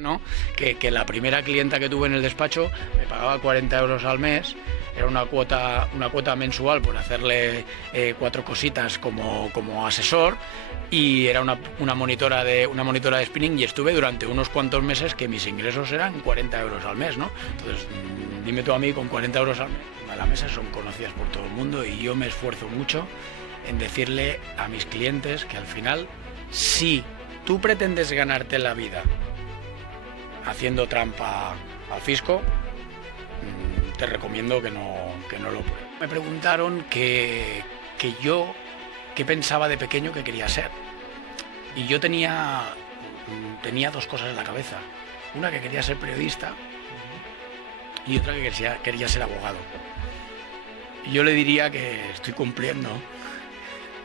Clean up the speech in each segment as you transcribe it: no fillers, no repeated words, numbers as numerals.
¿no? Que la primera clienta que tuve en el despacho me pagaba 40 euros al mes. Era una cuota mensual por hacerle 4 cositas como asesor, y era una monitora de spinning, y estuve durante unos cuantos meses que mis ingresos eran 40 euros al mes, ¿no? Entonces, dime tú a mí, con 40 euros al mes, a la mesa son conocidas por todo el mundo, y yo me esfuerzo mucho en decirle a mis clientes que al final, si tú pretendes ganarte la vida haciendo trampa al fisco, te recomiendo que no lo pruebes. Me preguntaron que yo qué pensaba de pequeño que quería ser. Y yo tenía 2 cosas en la cabeza. Una, que quería ser periodista, y otra, que quería ser abogado. Y yo le diría que estoy cumpliendo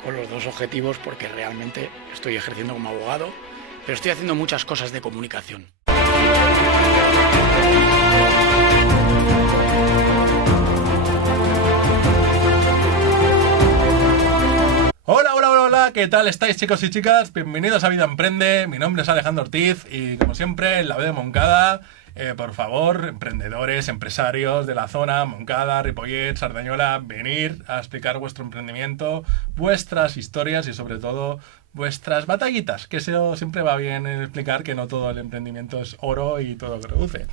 con los 2 objetivos, porque realmente estoy ejerciendo como abogado, pero estoy haciendo muchas cosas de comunicación. Hola, ¿qué tal estáis, chicos y chicas? Bienvenidos a Vida Emprende. Mi nombre es Alejandro Ortiz y, como siempre, en la B de Moncada, por favor, emprendedores, empresarios de la zona, Moncada, Ripollet, Sardañola, venir a explicar vuestro emprendimiento, vuestras historias y, sobre todo, vuestras batallitas, que eso siempre va bien en explicar, que no todo el emprendimiento es oro y todo lo que reduce.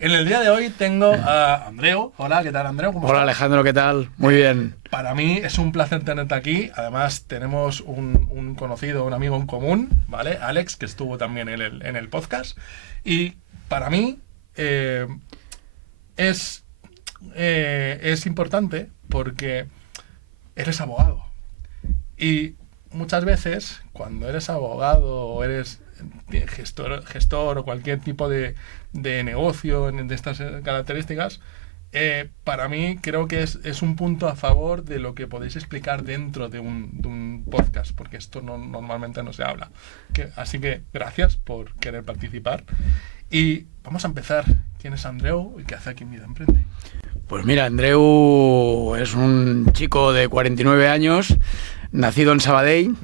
En el día de hoy tengo a Andreu. Hola, ¿qué tal, Andreu? ¿Cómo Hola, estás? Alejandro, ¿qué tal? Muy bien. Para mí es un placer tenerte aquí. Además, tenemos un conocido, un amigo en común, ¿vale? Alex, que estuvo también en el podcast. Y para mí es importante porque eres abogado. Y muchas veces, cuando eres abogado o eres gestor o cualquier tipo de negocio de estas características, para mí creo que es un punto a favor de lo que podéis explicar dentro de un podcast, porque esto normalmente no se habla. Así que gracias por querer participar. Y vamos a empezar. ¿Quién es Andreu y qué hace aquí en Vida Emprende? Pues mira, Andreu es un chico de 49 años, nacido en Sabadell,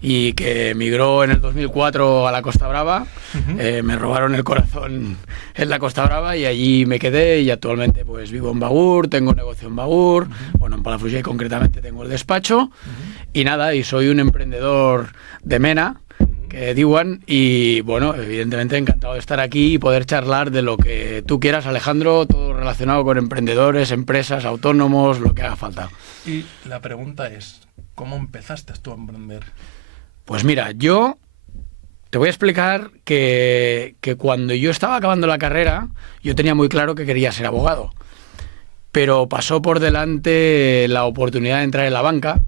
y que emigró en el 2004 a la Costa Brava. Me robaron el corazón en la Costa Brava y allí me quedé, y actualmente pues vivo en Bagur, tengo negocio en Bagur, bueno, en Palafrugell concretamente tengo el despacho, y nada, y soy un emprendedor de Mena, que digan, y bueno, evidentemente encantado de estar aquí y poder charlar de lo que tú quieras, Alejandro, todo relacionado con emprendedores, empresas, autónomos, lo que haga falta. Y la pregunta es, ¿cómo empezaste tú a emprender? Pues mira, yo te voy a explicar que cuando yo estaba acabando la carrera, yo tenía muy claro que quería ser abogado, pero pasó por delante la oportunidad de entrar en la banca,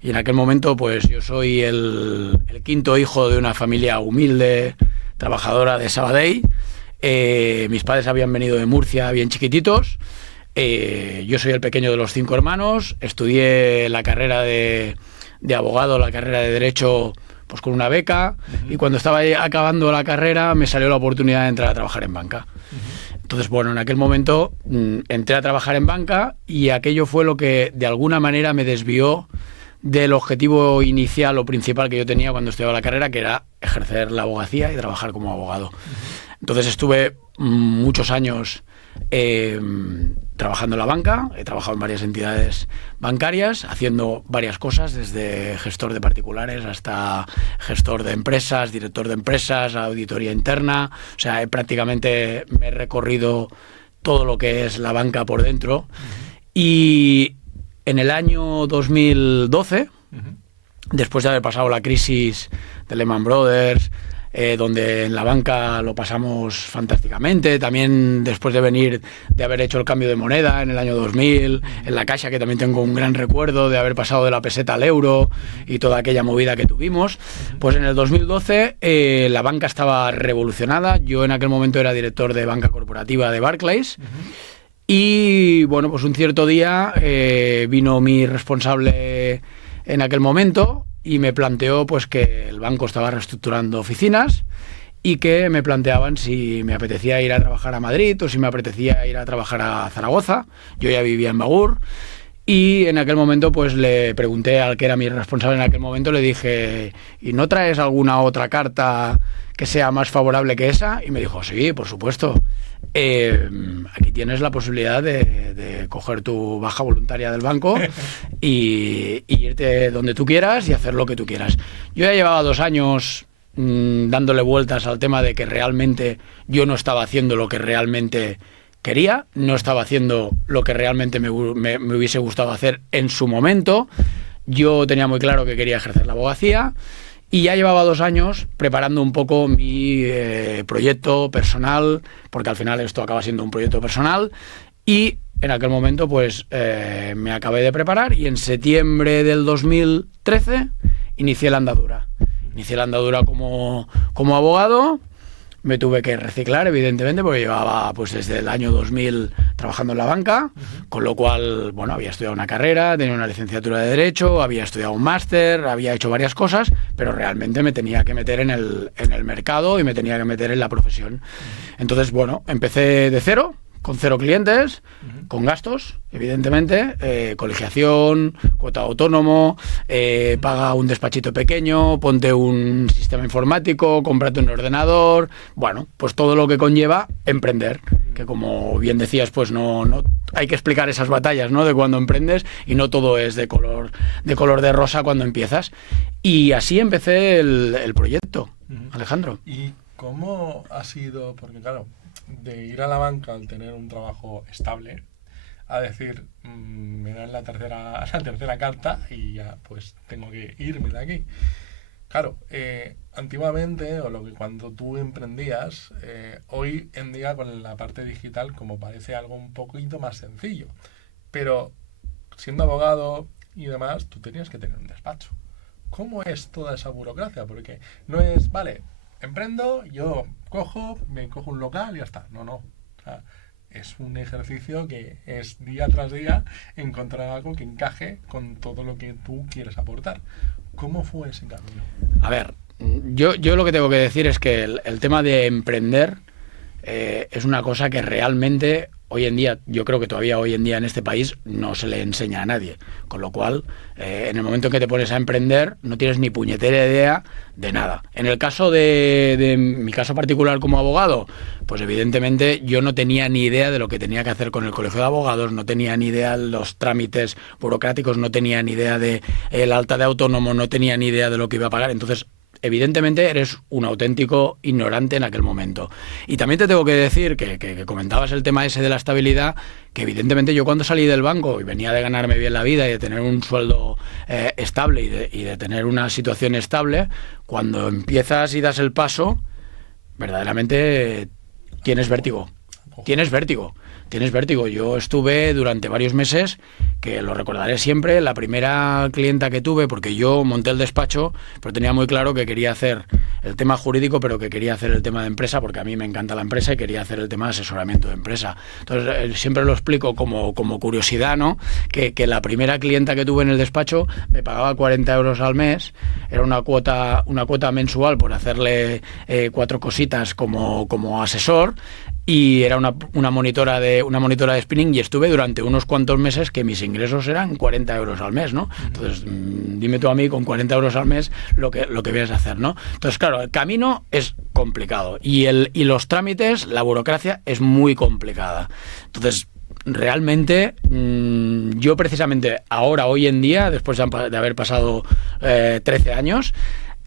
y en aquel momento pues yo soy el quinto hijo de una familia humilde, trabajadora de Sabadell. Mis padres habían venido de Murcia bien chiquititos. Yo soy el pequeño de los 5 hermanos, estudié la carrera de abogado, la carrera de Derecho, pues con una beca, y cuando estaba acabando la carrera me salió la oportunidad de entrar a trabajar en banca. Entonces, bueno, en aquel momento entré a trabajar en banca, y aquello fue lo que de alguna manera me desvió del objetivo inicial o principal que yo tenía cuando estudiaba la carrera, que era ejercer la abogacía y trabajar como abogado. Entonces estuve muchos años trabajando en la banca, he trabajado en varias entidades bancarias, haciendo varias cosas, desde gestor de particulares hasta gestor de empresas, director de empresas, auditoría interna. O sea, prácticamente me he recorrido todo lo que es la banca por dentro. Y en el año 2012, después de haber pasado la crisis de Lehman Brothers, donde en la banca lo pasamos fantásticamente, también después de haber hecho el cambio de moneda en el año 2000, en la Caixa, que también tengo un gran recuerdo de haber pasado de la peseta al euro y toda aquella movida que tuvimos, pues en el 2012 la banca estaba revolucionada. Yo en aquel momento era director de banca corporativa de Barclays. Y bueno, pues un cierto día vino mi responsable en aquel momento y me planteó pues que el banco estaba reestructurando oficinas, y que me planteaban si me apetecía ir a trabajar a Madrid o si me apetecía ir a trabajar a Zaragoza. Yo ya vivía en Bagur, y en aquel momento pues le pregunté al que era mi responsable en aquel momento, le dije, ¿y no traes alguna otra carta que sea más favorable que esa? Y me dijo, sí, por supuesto. Aquí tienes la posibilidad de coger tu baja voluntaria del banco y irte donde tú quieras y hacer lo que tú quieras. Yo ya llevaba 2 años dándole vueltas al tema de que realmente yo no estaba haciendo lo que realmente quería, no estaba haciendo lo que realmente me hubiese gustado hacer en su momento. Yo tenía muy claro que quería ejercer la abogacía y ya llevaba 2 años preparando un poco mi proyecto personal, porque al final esto acaba siendo un proyecto personal, y en aquel momento pues me acabé de preparar y en septiembre del 2013 inicié la andadura. Inicié la andadura como abogado. Me tuve que reciclar, evidentemente, porque llevaba pues desde el año 2000 trabajando en la banca, con lo cual, bueno, había estudiado una carrera, tenía una licenciatura de Derecho, había estudiado un máster, había hecho varias cosas, pero realmente me tenía que meter en el mercado y me tenía que meter en la profesión. Entonces, bueno, empecé de cero, con 0 clientes, con gastos, evidentemente, colegiación, cuota de autónomo, paga un despachito pequeño, ponte un sistema informático, cómprate un ordenador, bueno, pues todo lo que conlleva emprender, que como bien decías, pues no hay que explicar esas batallas, ¿no?, de cuando emprendes y no todo es de color de rosa cuando empiezas. Y así empecé el proyecto, Alejandro. ¿Y cómo ha sido? Porque claro, de ir a la banca al tener un trabajo estable a decir, me dan la tercera carta y ya pues tengo que irme de aquí. Claro, antiguamente, o lo que cuando tú emprendías, hoy en día con la parte digital como parece algo un poquito más sencillo, pero siendo abogado y demás, tú tenías que tener un despacho. ¿Cómo es toda esa burocracia? Porque no es, vale, emprendo, yo me cojo un local y ya está. No. O sea, es un ejercicio que es día tras día encontrar algo que encaje con todo lo que tú quieres aportar. ¿Cómo fue ese camino? A ver, yo lo que tengo que decir es que el tema de emprender es una cosa que realmente hoy en día, yo creo que todavía hoy en día en este país no se le enseña a nadie. Con lo cual, en el momento en que te pones a emprender, no tienes ni puñetera idea de nada. En el caso de mi caso particular como abogado, pues evidentemente yo no tenía ni idea de lo que tenía que hacer con el colegio de abogados, no tenía ni idea de los trámites burocráticos, no tenía ni idea de el alta de autónomo, no tenía ni idea de lo que iba a pagar. Entonces, evidentemente eres un auténtico ignorante en aquel momento. Y también te tengo que decir que comentabas el tema ese de la estabilidad, que evidentemente yo cuando salí del banco y venía de ganarme bien la vida y de tener un sueldo estable y de tener una situación estable, cuando empiezas y das el paso, verdaderamente tienes vértigo. Tienes vértigo. Yo estuve durante varios meses, que lo recordaré siempre, la primera clienta que tuve, porque yo monté el despacho, pero tenía muy claro que quería hacer el tema jurídico, pero que quería hacer el tema de empresa, porque a mí me encanta la empresa y quería hacer el tema de asesoramiento de empresa. Entonces, siempre lo explico como curiosidad, ¿no? Que la primera clienta que tuve en el despacho me pagaba 40 euros al mes, era una cuota mensual por hacerle 4 cositas como asesor, y era una monitora de spinning, y estuve durante unos cuantos meses que mis ingresos eran 40 euros al mes, ¿no? Entonces, dime tú a mí con 40 euros al mes lo que vienes a hacer, ¿no? Entonces, claro, el camino es complicado y los trámites, la burocracia es muy complicada. Entonces, realmente yo precisamente ahora, hoy en día, después de haber pasado 13 años,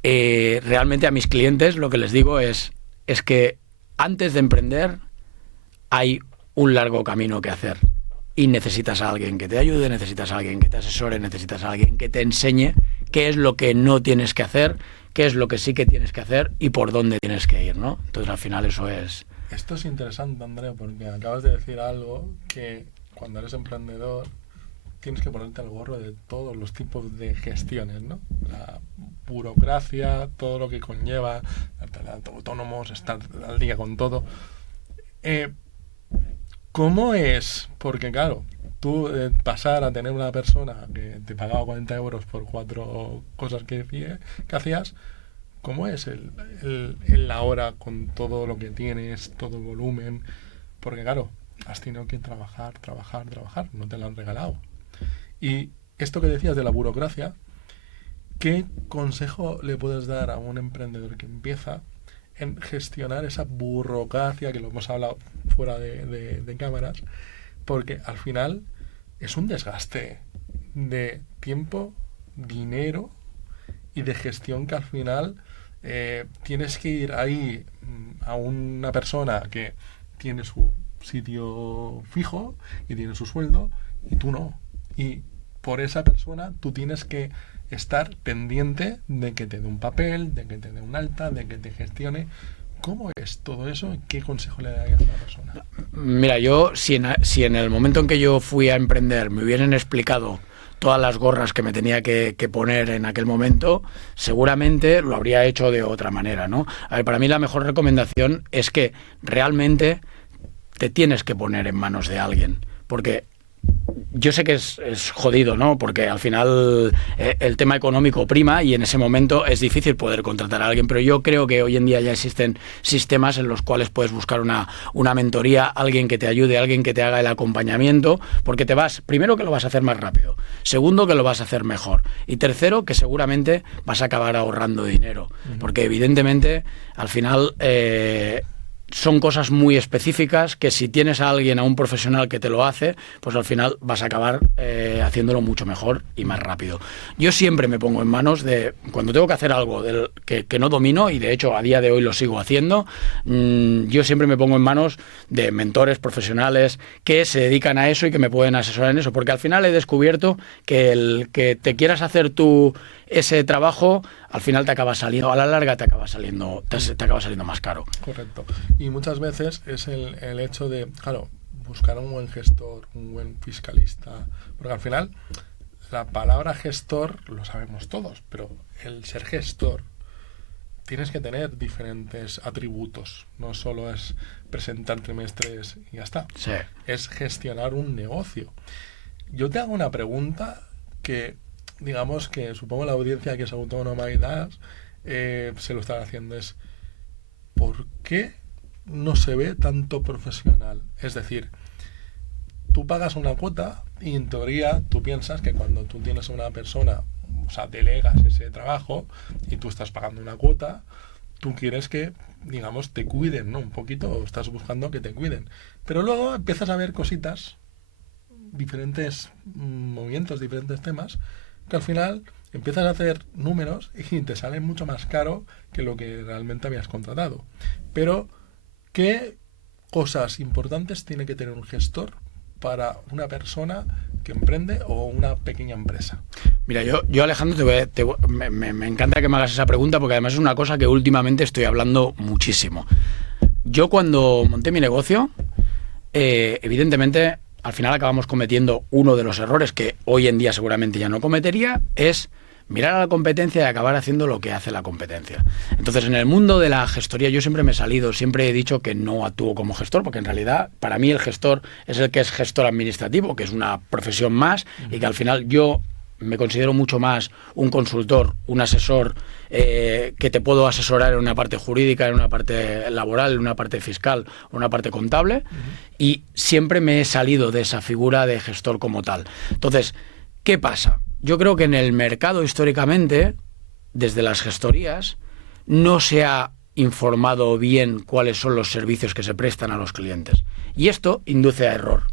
realmente a mis clientes lo que les digo es que antes de emprender hay un largo camino que hacer y necesitas a alguien que te ayude, necesitas a alguien que te asesore, necesitas a alguien que te enseñe qué es lo que no tienes que hacer, qué es lo que sí que tienes que hacer y por dónde tienes que ir, ¿no? Entonces al final eso es... Esto es interesante, Andreu, porque acabas de decir algo que cuando eres emprendedor tienes que ponerte al gorro de todos los tipos de gestiones, ¿no? La burocracia, todo lo que conlleva, autónomos, estar al día con todo. ¿Cómo es? Porque claro, tú pasar a tener una persona que te pagaba 40 euros por 4 cosas que hacías, ¿cómo es el ahora con todo lo que tienes, todo el volumen? Porque claro, has tenido que trabajar, no te lo han regalado. Y esto que decías de la burocracia, ¿qué consejo le puedes dar a un emprendedor que empieza en gestionar esa burocracia, que lo hemos hablado fuera de cámaras, porque al final es un desgaste de tiempo, dinero y de gestión, que al final tienes que ir ahí a una persona que tiene su sitio fijo y tiene su sueldo, y tú no. Y por esa persona tú tienes que estar pendiente de que te dé un papel, de que te dé un alta, de que te gestione. ¿Cómo es todo eso? ¿Qué consejo le darías a una persona? Mira, yo, si en el momento en que yo fui a emprender me hubieran explicado todas las gorras que me tenía que poner en aquel momento, seguramente lo habría hecho de otra manera, ¿no? A ver, para mí la mejor recomendación es que realmente te tienes que poner en manos de alguien, porque yo sé que es jodido, ¿no? Porque al final el tema económico prima y en ese momento es difícil poder contratar a alguien, pero yo creo que hoy en día ya existen sistemas en los cuales puedes buscar una mentoría, alguien que te ayude, alguien que te haga el acompañamiento, porque primero que lo vas a hacer más rápido, segundo que lo vas a hacer mejor y tercero que seguramente vas a acabar ahorrando dinero, porque evidentemente al final son cosas muy específicas que si tienes a alguien, a un profesional que te lo hace, pues al final vas a acabar haciéndolo mucho mejor y más rápido. Yo siempre me pongo en manos de, cuando tengo que hacer algo que no domino, y de hecho a día de hoy lo sigo haciendo, yo siempre me pongo en manos de mentores profesionales que se dedican a eso y que me pueden asesorar en eso, porque al final he descubierto que el que te quieras hacer tú ese trabajo, al final te acaba saliendo, a la larga te acaba saliendo más caro. Correcto. Y muchas veces es el hecho de, claro, buscar un buen gestor, un buen fiscalista, porque al final la palabra gestor lo sabemos todos, pero el ser gestor tienes que tener diferentes atributos, no solo es presentar trimestres y ya está, Sí. Es gestionar un negocio. Yo te hago una pregunta que digamos que supongo la audiencia que es autónoma y das se lo está haciendo, es ¿por qué no se ve tanto profesional? Es decir, tú pagas una cuota y en teoría tú piensas que cuando tú tienes a una persona, o sea, delegas ese trabajo y tú estás pagando una cuota, tú quieres que, digamos, te cuiden, ¿no? Un poquito, o estás buscando que te cuiden. Pero luego empiezas a ver cositas, diferentes movimientos, diferentes temas, que al final empiezas a hacer números y te salen mucho más caro que lo que realmente habías contratado. Pero, ¿qué cosas importantes tiene que tener un gestor para una persona que emprende o una pequeña empresa? Mira, yo Alejandro, me encanta que me hagas esa pregunta, porque además es una cosa que últimamente estoy hablando muchísimo. Yo cuando monté mi negocio, evidentemente, al final acabamos cometiendo uno de los errores que hoy en día seguramente ya no cometería, es mirar a la competencia y acabar haciendo lo que hace la competencia. Entonces, en el mundo de la gestoría yo siempre he dicho que no actúo como gestor, porque en realidad para mí el gestor es el que es gestor administrativo, que es una profesión más, y que al final yo me considero mucho más un consultor, un asesor, que te puedo asesorar en una parte jurídica, en una parte laboral, en una parte fiscal, en una parte contable, y siempre me he salido de esa figura de gestor como tal. Entonces, ¿qué pasa? Yo creo que en el mercado históricamente, desde las gestorías, no se ha informado bien cuáles son los servicios que se prestan a los clientes. Y esto induce a error.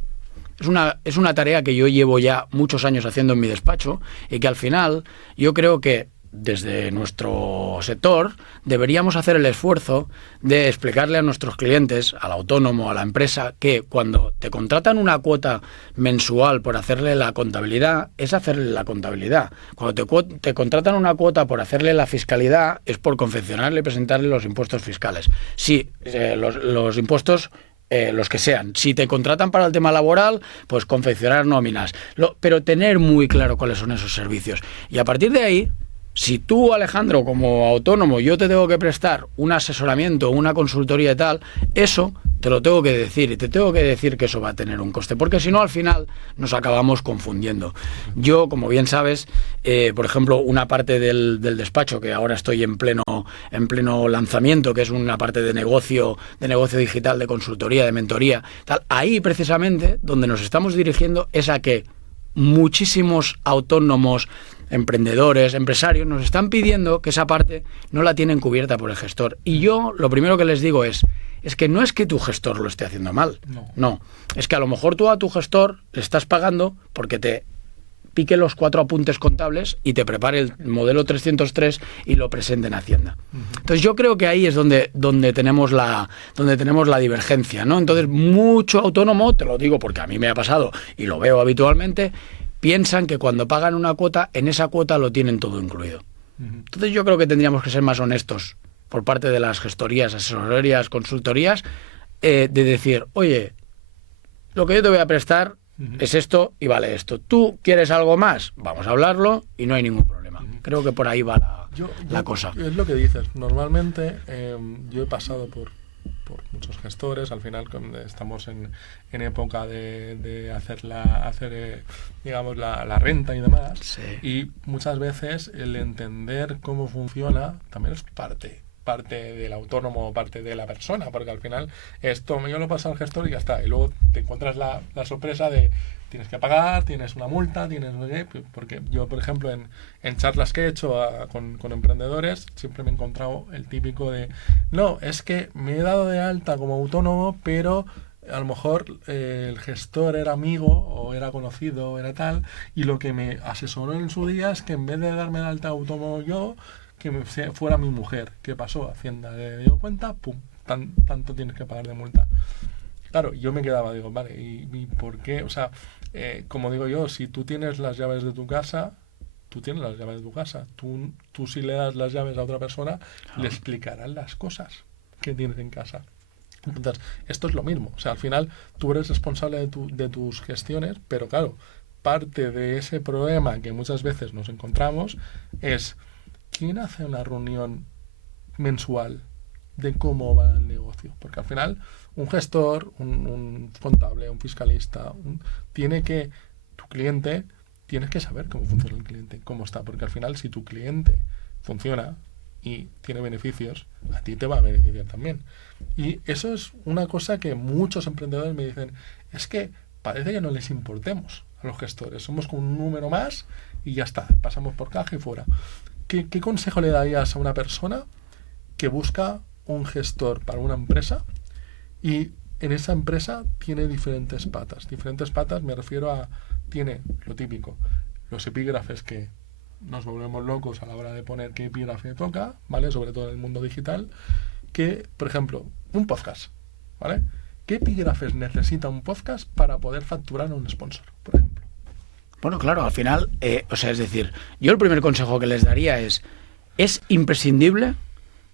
Es una tarea que yo llevo ya muchos años haciendo en mi despacho y que al final yo creo que desde nuestro sector deberíamos hacer el esfuerzo de explicarle a nuestros clientes, al autónomo, a la empresa, que cuando te contratan una cuota mensual por hacerle la contabilidad, es hacerle la contabilidad. Cuando te contratan una cuota por hacerle la fiscalidad, es por confeccionarle y presentarle los impuestos fiscales. Sí, los impuestos, los que sean. Si te contratan para el tema laboral, pues confeccionar nóminas. Pero tener muy claro cuáles son esos servicios. Y a partir de ahí, si tú, Alejandro, como autónomo, yo te tengo que prestar un asesoramiento, una consultoría y tal, eso te lo tengo que decir, y te tengo que decir que eso va a tener un coste, porque si no, al final nos acabamos confundiendo. Yo, como bien sabes, por ejemplo, una parte del despacho, que ahora estoy en pleno lanzamiento, que es una parte de negocio digital, de consultoría, de mentoría, tal, ahí precisamente donde nos estamos dirigiendo es a que muchísimos autónomos, emprendedores, empresarios, nos están pidiendo que esa parte no la tienen cubierta por el gestor. Y yo lo primero que les digo es que no es que tu gestor lo esté haciendo mal. No. Es que a lo mejor tú a tu gestor le estás pagando porque te pique los 4 apuntes contables y te prepare el modelo 303 y lo presente en Hacienda. Entonces yo creo que ahí es donde tenemos la divergencia, ¿no? Entonces mucho autónomo, te lo digo porque a mí me ha pasado y lo veo habitualmente, piensan que cuando pagan una cuota, en esa cuota lo tienen todo incluido. Entonces yo creo que tendríamos que ser más honestos por parte de las gestorías, asesorías, consultorías, de decir, oye, lo que yo te voy a prestar es esto y vale esto. ¿Tú quieres algo más? Vamos a hablarlo y no hay ningún problema. Creo que por ahí va la cosa. Es lo que dices. Normalmente yo he pasado por muchos gestores. Al final estamos en época de hacer digamos la renta y demás. Sí. Y muchas veces el entender cómo funciona también es parte del autónomo, parte de la persona, porque al final esto yo lo paso al gestor y ya está, y luego te encuentras la sorpresa de tienes que pagar, tienes una multa, porque yo, por ejemplo, en charlas que he hecho con emprendedores, siempre me he encontrado el típico de, no, es que me he dado de alta como autónomo, pero a lo mejor el gestor era amigo o era conocido o era tal, y lo que me asesoró en su día es que en vez de darme de alta autónomo yo, que fuera mi mujer. ¿Qué pasó? Hacienda le dio cuenta, pum, tanto tienes que pagar de multa. Claro, yo me quedaba, digo, vale, ¿y por qué? O sea, como digo yo, si tú tienes las llaves de tu casa, tú tienes las llaves de tu casa. Tú si le das las llaves a otra persona, le explicarán las cosas que tienes en casa. Entonces, esto es lo mismo. O sea, al final, tú eres responsable de tus gestiones, pero claro, parte de ese problema que muchas veces nos encontramos es ¿quién hace una reunión mensual de cómo va el negocio? Porque al final un gestor, un contable, un fiscalista, tu cliente, tienes que saber cómo funciona el cliente, cómo está, porque al final si tu cliente funciona y tiene beneficios, a ti te va a beneficiar también. Y eso es una cosa que muchos emprendedores me dicen, es que parece que no les importemos a los gestores, somos como un número más y ya está, pasamos por caja y fuera. ¿Qué consejo le darías a una persona que busca un gestor para una empresa y en esa empresa tiene diferentes patas? Diferentes patas me refiero a, tiene lo típico, los epígrafes que nos volvemos locos a la hora de poner qué epígrafe toca, ¿vale? Sobre todo en el mundo digital, que, por ejemplo, un podcast, ¿vale? ¿Qué epígrafes necesita un podcast para poder facturar a un sponsor, por ejemplo? Bueno, claro, al final, es decir, yo el primer consejo que les daría es imprescindible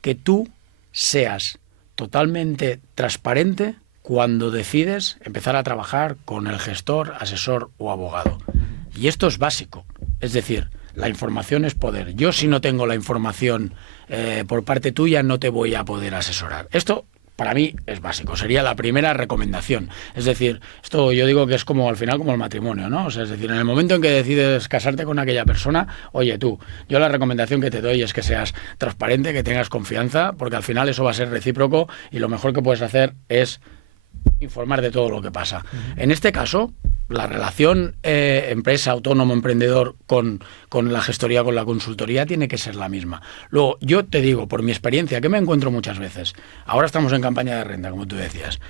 que tú seas totalmente transparente cuando decides empezar a trabajar con el gestor, asesor o abogado. Y esto es básico, es decir, la información es poder. Yo si no tengo la información por parte tuya no te voy a poder asesorar. Esto para mí es básico, sería la primera recomendación. Es decir, esto yo digo que es como al final como el matrimonio, ¿no? O sea, es decir, en el momento en que decides casarte con aquella persona, oye yo la recomendación que te doy es que seas transparente, que tengas confianza, porque al final eso va a ser recíproco y lo mejor que puedes hacer es informar de todo lo que pasa. En este caso, la relación empresa, autónomo, emprendedor con la gestoría, con la consultoría, tiene que ser la misma. Luego, yo te digo, por mi experiencia, que me encuentro muchas veces, ahora estamos en campaña de renta, como tú decías,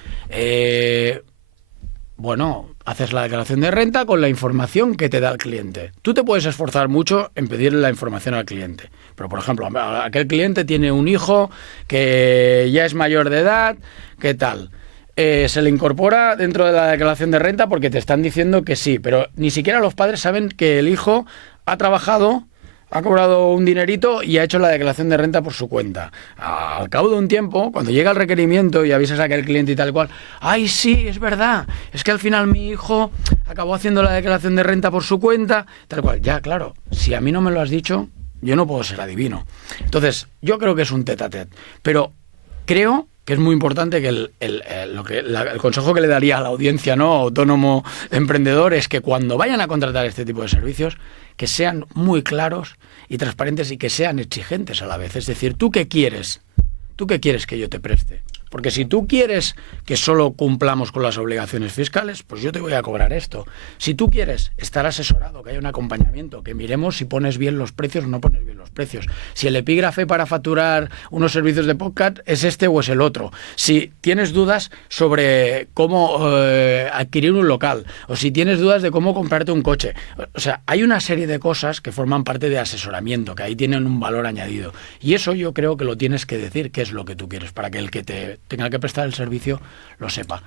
haces la declaración de renta con la información que te da el cliente. Tú te puedes esforzar mucho en pedirle la información al cliente, pero, por ejemplo, aquel cliente tiene un hijo que ya es mayor de edad, ¿qué tal? Se le incorpora dentro de la declaración de renta porque te están diciendo que sí, pero ni siquiera los padres saben que el hijo ha trabajado, ha cobrado un dinerito y ha hecho la declaración de renta por su cuenta. Al cabo de un tiempo, cuando llega el requerimiento y avisas a aquel cliente y tal cual, ¡ay, sí, es verdad! Es que al final mi hijo acabó haciendo la declaración de renta por su cuenta, tal cual. Ya, claro, si a mí no me lo has dicho, yo no puedo ser adivino. Entonces, yo creo que es un tete-a-tete, pero creo que es muy importante que el consejo que le daría a la audiencia, ¿no?, autónomo, emprendedor, es que cuando vayan a contratar este tipo de servicios, que sean muy claros y transparentes y que sean exigentes a la vez. Es decir, ¿tú qué quieres? ¿Tú qué quieres que yo te preste? Porque si tú quieres que solo cumplamos con las obligaciones fiscales, pues yo te voy a cobrar esto. Si tú quieres estar asesorado, que haya un acompañamiento, que miremos si pones bien los precios o no pones bien los precios. Si el epígrafe para facturar unos servicios de podcast es este o es el otro. Si tienes dudas sobre cómo adquirir un local, o si tienes dudas de cómo comprarte un coche. O sea, hay una serie de cosas que forman parte de asesoramiento, que ahí tienen un valor añadido. Y eso yo creo que lo tienes que decir, qué es lo que tú quieres, para que el que te tenga que prestar el servicio lo sepa.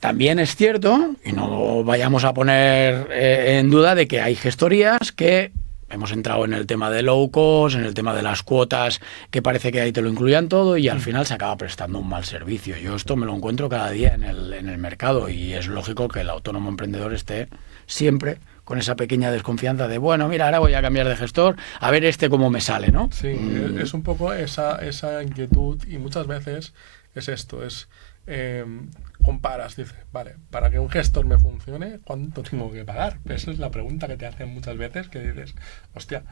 También es cierto, y no vayamos a poner en duda, de que hay gestorías que hemos entrado en el tema de low cost, en el tema de las cuotas, que parece que ahí te lo incluyan todo y al final se acaba prestando un mal servicio. Yo esto me lo encuentro cada día en el mercado y es lógico que el autónomo emprendedor esté siempre con esa pequeña desconfianza de, bueno, mira, ahora voy a cambiar de gestor, a ver cómo me sale, ¿no? Sí, es un poco esa inquietud y muchas veces es esto, es comparas, dices, vale, para que un gestor me funcione, ¿cuánto tengo que pagar? Esa es la pregunta que te hacen muchas veces, que dices, hostia,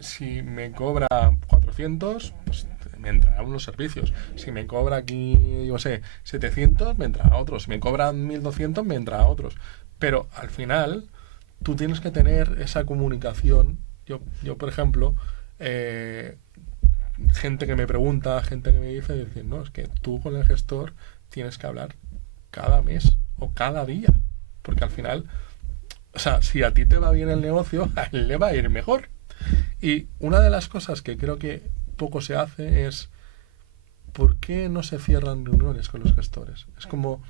si me cobra 400, pues me entrarán unos servicios. Si me cobra aquí, yo sé, 700, me entrarán otros. Si me cobran 1200, me entrarán otros. Pero al final, tú tienes que tener esa comunicación. Yo por ejemplo, gente que me pregunta, gente que me dice, decir, no, es que tú con el gestor tienes que hablar cada mes o cada día. Porque al final, o sea, si a ti te va bien el negocio, a él le va a ir mejor. Y una de las cosas que creo que poco se hace es, ¿por qué no se cierran reuniones con los gestores? Es como,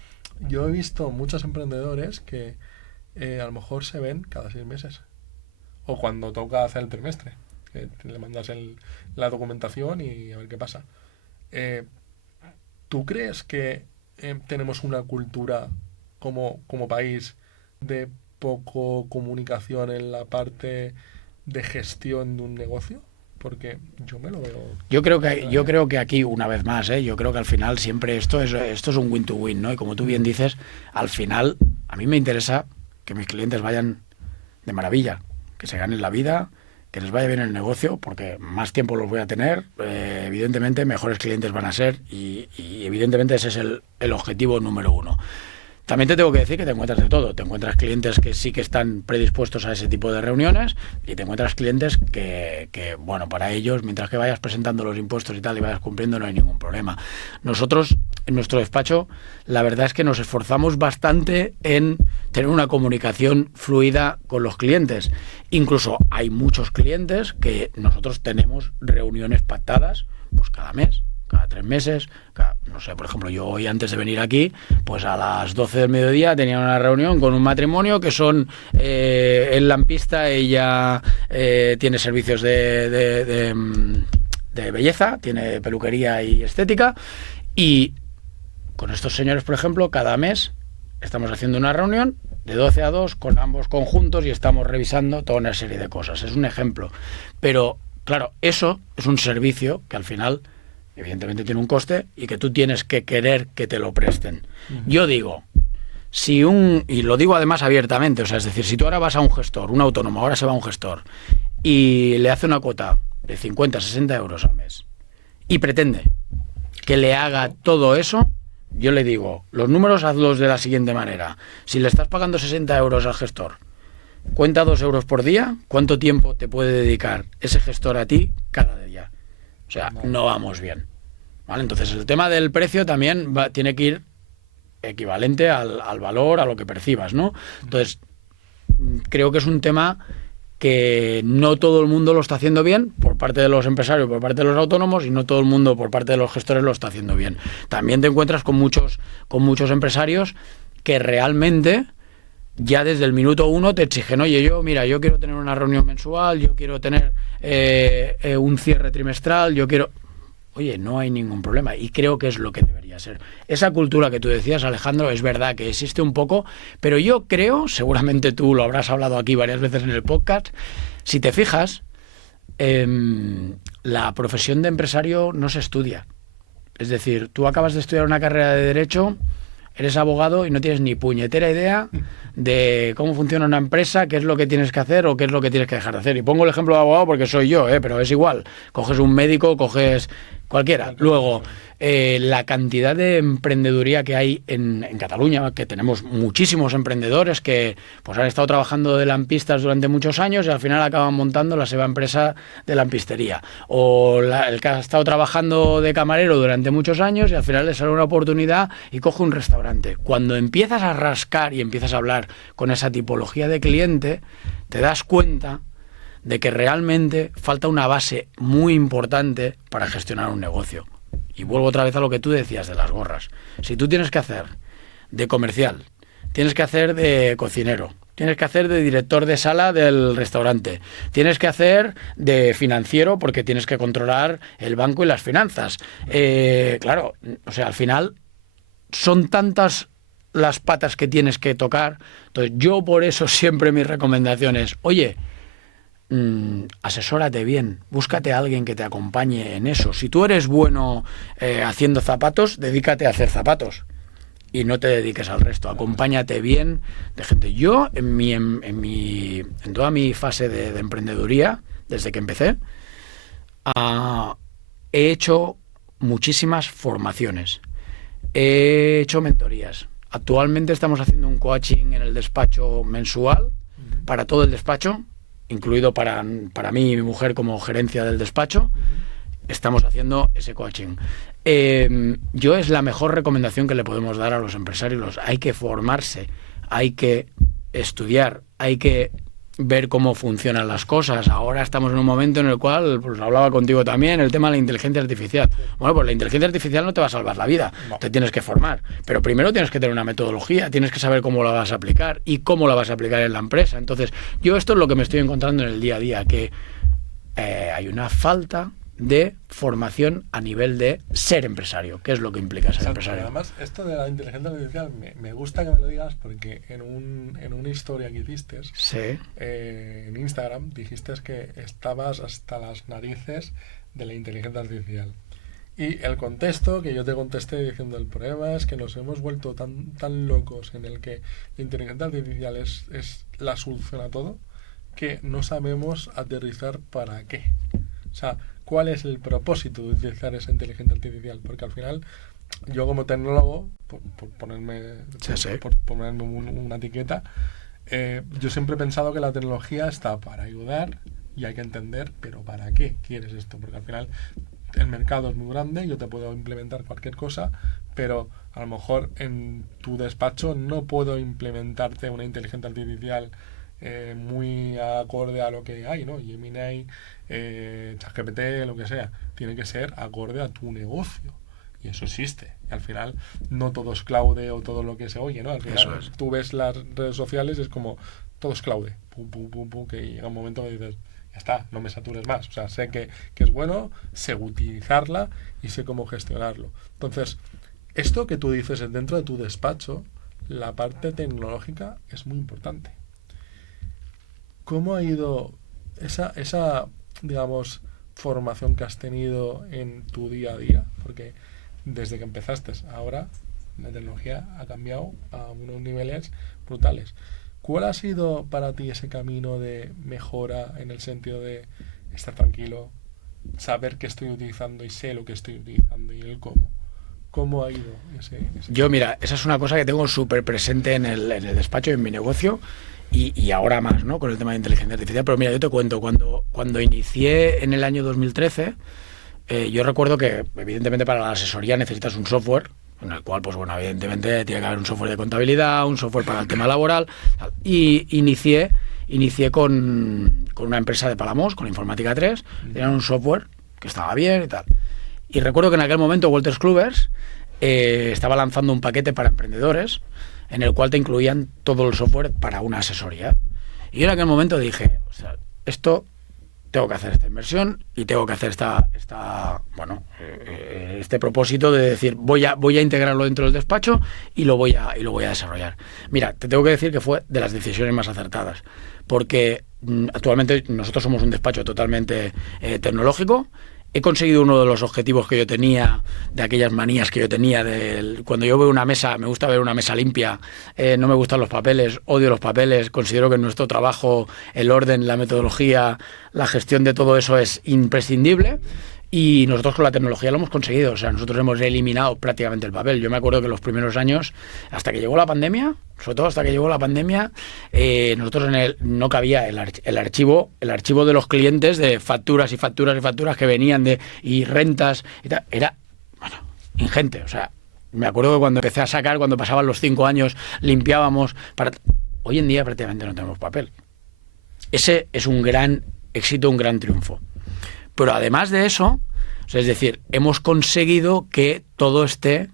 yo he visto muchos emprendedores que a lo mejor se ven cada 6 meses. O cuando toca hacer el trimestre. Que le mandas la documentación y a ver qué pasa. ¿Tú crees que tenemos una cultura como país de poco comunicación en la parte de gestión de un negocio? Porque yo me lo veo. Yo creo que aquí, una vez más, yo creo que al final siempre esto es un win to win, ¿no? Y como tú bien dices, al final a mí me interesa que mis clientes vayan de maravilla, que se ganen la vida, que les vaya bien el negocio, porque más tiempo los voy a tener, evidentemente mejores clientes van a ser y evidentemente ese es el objetivo número uno. También te tengo que decir que te encuentras de todo. Te encuentras clientes que sí que están predispuestos a ese tipo de reuniones y te encuentras clientes que, bueno, para ellos, mientras que vayas presentando los impuestos y tal y vayas cumpliendo, no hay ningún problema. Nosotros, en nuestro despacho, la verdad es que nos esforzamos bastante en tener una comunicación fluida con los clientes. Incluso hay muchos clientes que nosotros tenemos reuniones pactadas pues cada mes, cada 3 meses, no sé, por ejemplo, yo hoy antes de venir aquí, pues a las 12 del mediodía tenía una reunión con un matrimonio que son el lampista, ella tiene servicios de belleza, tiene peluquería y estética, y con estos señores, por ejemplo, cada mes estamos haciendo una reunión de 12 a 2 con ambos conjuntos y estamos revisando toda una serie de cosas. Es un ejemplo. Pero, claro, eso es un servicio que al final evidentemente tiene un coste y que tú tienes que querer que te lo presten. Yo digo, y lo digo además abiertamente, o sea, es decir, si tú ahora vas a un gestor, un autónomo, ahora se va a un gestor y le hace una cuota de 50, 60 euros al mes y pretende que le haga todo eso, yo le digo, los números hazlos de la siguiente manera. Si le estás pagando 60 euros al gestor, cuenta 2 euros por día, ¿cuánto tiempo te puede dedicar ese gestor a ti cada día? O sea, no vamos bien, ¿vale? Entonces, el tema del precio también tiene que ir equivalente al valor, a lo que percibas, ¿no? Entonces, creo que es un tema que no todo el mundo lo está haciendo bien por parte de los empresarios, por parte de los autónomos, y no todo el mundo por parte de los gestores lo está haciendo bien. También te encuentras con muchos empresarios que realmente ya desde el minuto 1 te exigen, oye, yo quiero tener una reunión mensual, yo quiero tener un cierre trimestral, yo quiero... Oye, no hay ningún problema y creo que es lo que debería ser. Esa cultura que tú decías, Alejandro, es verdad que existe un poco, pero yo creo, seguramente tú lo habrás hablado aquí varias veces en el podcast, si te fijas, la profesión de empresario no se estudia. Es decir, tú acabas de estudiar una carrera de Derecho, eres abogado y no tienes ni puñetera idea de cómo funciona una empresa, qué es lo que tienes que hacer o qué es lo que tienes que dejar de hacer. Y pongo el ejemplo de abogado porque soy yo, pero es igual. Coges un médico, coges cualquiera. Luego, la cantidad de emprendeduría que hay en Cataluña, que tenemos muchísimos emprendedores que pues han estado trabajando de lampistas durante muchos años y al final acaban montando la seva empresa de lampistería. O el que ha estado trabajando de camarero durante muchos años y al final le sale una oportunidad y coge un restaurante. Cuando empiezas a rascar y empiezas a hablar con esa tipología de cliente, te das cuenta de que realmente falta una base muy importante para gestionar un negocio. Y vuelvo otra vez a lo que tú decías de las gorras. Si tú tienes que hacer de comercial, tienes que hacer de cocinero, tienes que hacer de director de sala del restaurante, tienes que hacer de financiero porque tienes que controlar el banco y las finanzas. Claro, o sea, al final son tantas las patas que tienes que tocar. Entonces, yo por eso siempre mi recomendación es, oye, asesórate bien, búscate a alguien que te acompañe en eso. Si tú eres bueno haciendo zapatos, dedícate a hacer zapatos y no te dediques al resto. Acompáñate bien de gente. Yo en toda mi fase de emprendeduría, desde que empecé, he hecho muchísimas formaciones, he hecho mentorías. Actualmente estamos haciendo un coaching en el despacho mensual para todo el despacho, incluido para mí y mi mujer como gerencia del despacho. Estamos haciendo ese coaching. Yo es la mejor recomendación que le podemos dar a los empresarios. Hay que formarse, hay que estudiar, hay que ver cómo funcionan las cosas. Ahora estamos en un momento en el cual, pues hablaba contigo también, el tema de la inteligencia artificial. Bueno, pues la inteligencia artificial no te va a salvar la vida, no. Te tienes que formar. Pero primero tienes que tener una metodología, tienes que saber cómo la vas a aplicar y cómo la vas a aplicar en la empresa. Entonces, yo esto es lo que me estoy encontrando en el día a día, que hay una falta de formación a nivel de ser empresario. ¿Qué es lo que implica ser empresario? Además, esto de la inteligencia artificial me gusta que me lo digas porque en una historia que hiciste, sí, en Instagram, dijiste que estabas hasta las narices de la inteligencia artificial. Y el contexto que yo te contesté diciendo, el problema es que nos hemos vuelto tan locos en el que la inteligencia artificial es la solución a todo, que no sabemos aterrizar para qué. O sea, ¿cuál es el propósito de utilizar esa inteligencia artificial? Porque al final, yo como tecnólogo, por ponerme una etiqueta, yo siempre he pensado que la tecnología está para ayudar y hay que entender, pero ¿para qué quieres esto? Porque al final el mercado es muy grande, yo te puedo implementar cualquier cosa, pero a lo mejor en tu despacho no puedo implementarte una inteligencia artificial muy acorde a lo que hay, ¿no? Gemini, ChatGPT, lo que sea, tiene que ser acorde a tu negocio. Y eso existe. Y al final, no todo es cloud o todo lo que se oye, ¿no? Al final, tú ves las redes sociales, es como todo es cloud. Pum, pum, pum, pum, que llega un momento que dices, ya está, no me satures más. O sea, sé que es bueno, sé utilizarla y sé cómo gestionarlo. Entonces, esto que tú dices dentro de tu despacho, la parte tecnológica es muy importante. ¿Cómo ha ido esa, digamos, formación que has tenido en tu día a día? Porque desde que empezaste ahora, la tecnología ha cambiado a unos niveles brutales. ¿Cuál ha sido para ti ese camino de mejora en el sentido de estar tranquilo, saber qué estoy utilizando y sé lo que estoy utilizando y el cómo? ¿Cómo ha ido ese Yo, mira, esa es una cosa que tengo súper presente en el despacho, en mi negocio. Y ahora más, ¿no? Con el tema de inteligencia artificial. Pero mira, yo te cuento, cuando inicié en el año 2013, yo recuerdo que, evidentemente, para la asesoría necesitas un software, en el cual, pues bueno, evidentemente tiene que haber un software de contabilidad, un software para el tema laboral. Y inicié con una empresa de Palamos, con Informática 3, tenían un software que estaba bien y tal. Y recuerdo que en aquel momento Wolters Kluwer estaba lanzando un paquete para emprendedores, en el cual te incluían todo el software para una asesoría. Y yo en aquel momento dije, o sea, tengo que hacer esta inversión y tengo que hacer este propósito de decir, voy a integrarlo dentro del despacho y lo voy a desarrollar. Mira, te tengo que decir que fue de las decisiones más acertadas, porque actualmente nosotros somos un despacho totalmente tecnológico. He conseguido uno de los objetivos que yo tenía, de aquellas manías que yo tenía, cuando yo veo una mesa, me gusta ver una mesa limpia, no me gustan los papeles, odio los papeles, considero que en nuestro trabajo el orden, la metodología, la gestión de todo eso es imprescindible. Y nosotros con la tecnología lo hemos conseguido. O sea, nosotros hemos eliminado prácticamente el papel. Yo me acuerdo que los primeros años, hasta que llegó la pandemia, sobre todo hasta que llegó la pandemia, nosotros no cabía el archivo de los clientes de facturas y facturas y facturas que venían y rentas y tal. Era, bueno, ingente. O sea, me acuerdo que cuando empecé a sacar, cuando pasaban los 5 años, limpiábamos. Hoy en día prácticamente no tenemos papel. Ese es un gran éxito, un gran triunfo. Pero además de eso, o sea, es decir, hemos conseguido que todo esté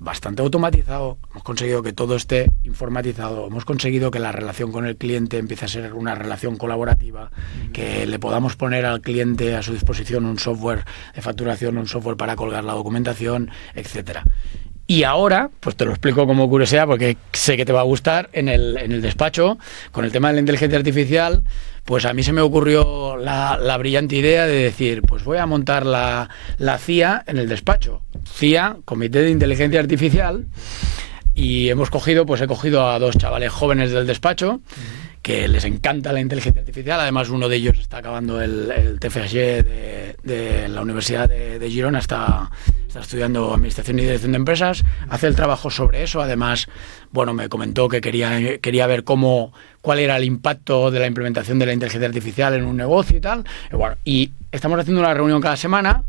bastante automatizado, hemos conseguido que todo esté informatizado, hemos conseguido que la relación con el cliente empiece a ser una relación colaborativa, que le podamos poner al cliente a su disposición un software de facturación, un software para colgar la documentación, etcétera. Y ahora, pues te lo explico como curiosidad, porque sé que te va a gustar, en el despacho, con el tema de la inteligencia artificial, pues a mí se me ocurrió la brillante idea de decir, pues voy a montar la CIA en el despacho. CIA, Comité de Inteligencia Artificial, y he cogido a 2 chavales jóvenes del despacho, que les encanta la inteligencia artificial. Además, uno de ellos está acabando el TFG de la Universidad de Girona, está estudiando Administración y Dirección de Empresas, hace el trabajo sobre eso. Además, bueno, me comentó que quería ver cuál era el impacto de la implementación de la inteligencia artificial en un negocio y tal. Y estamos haciendo una reunión cada semana,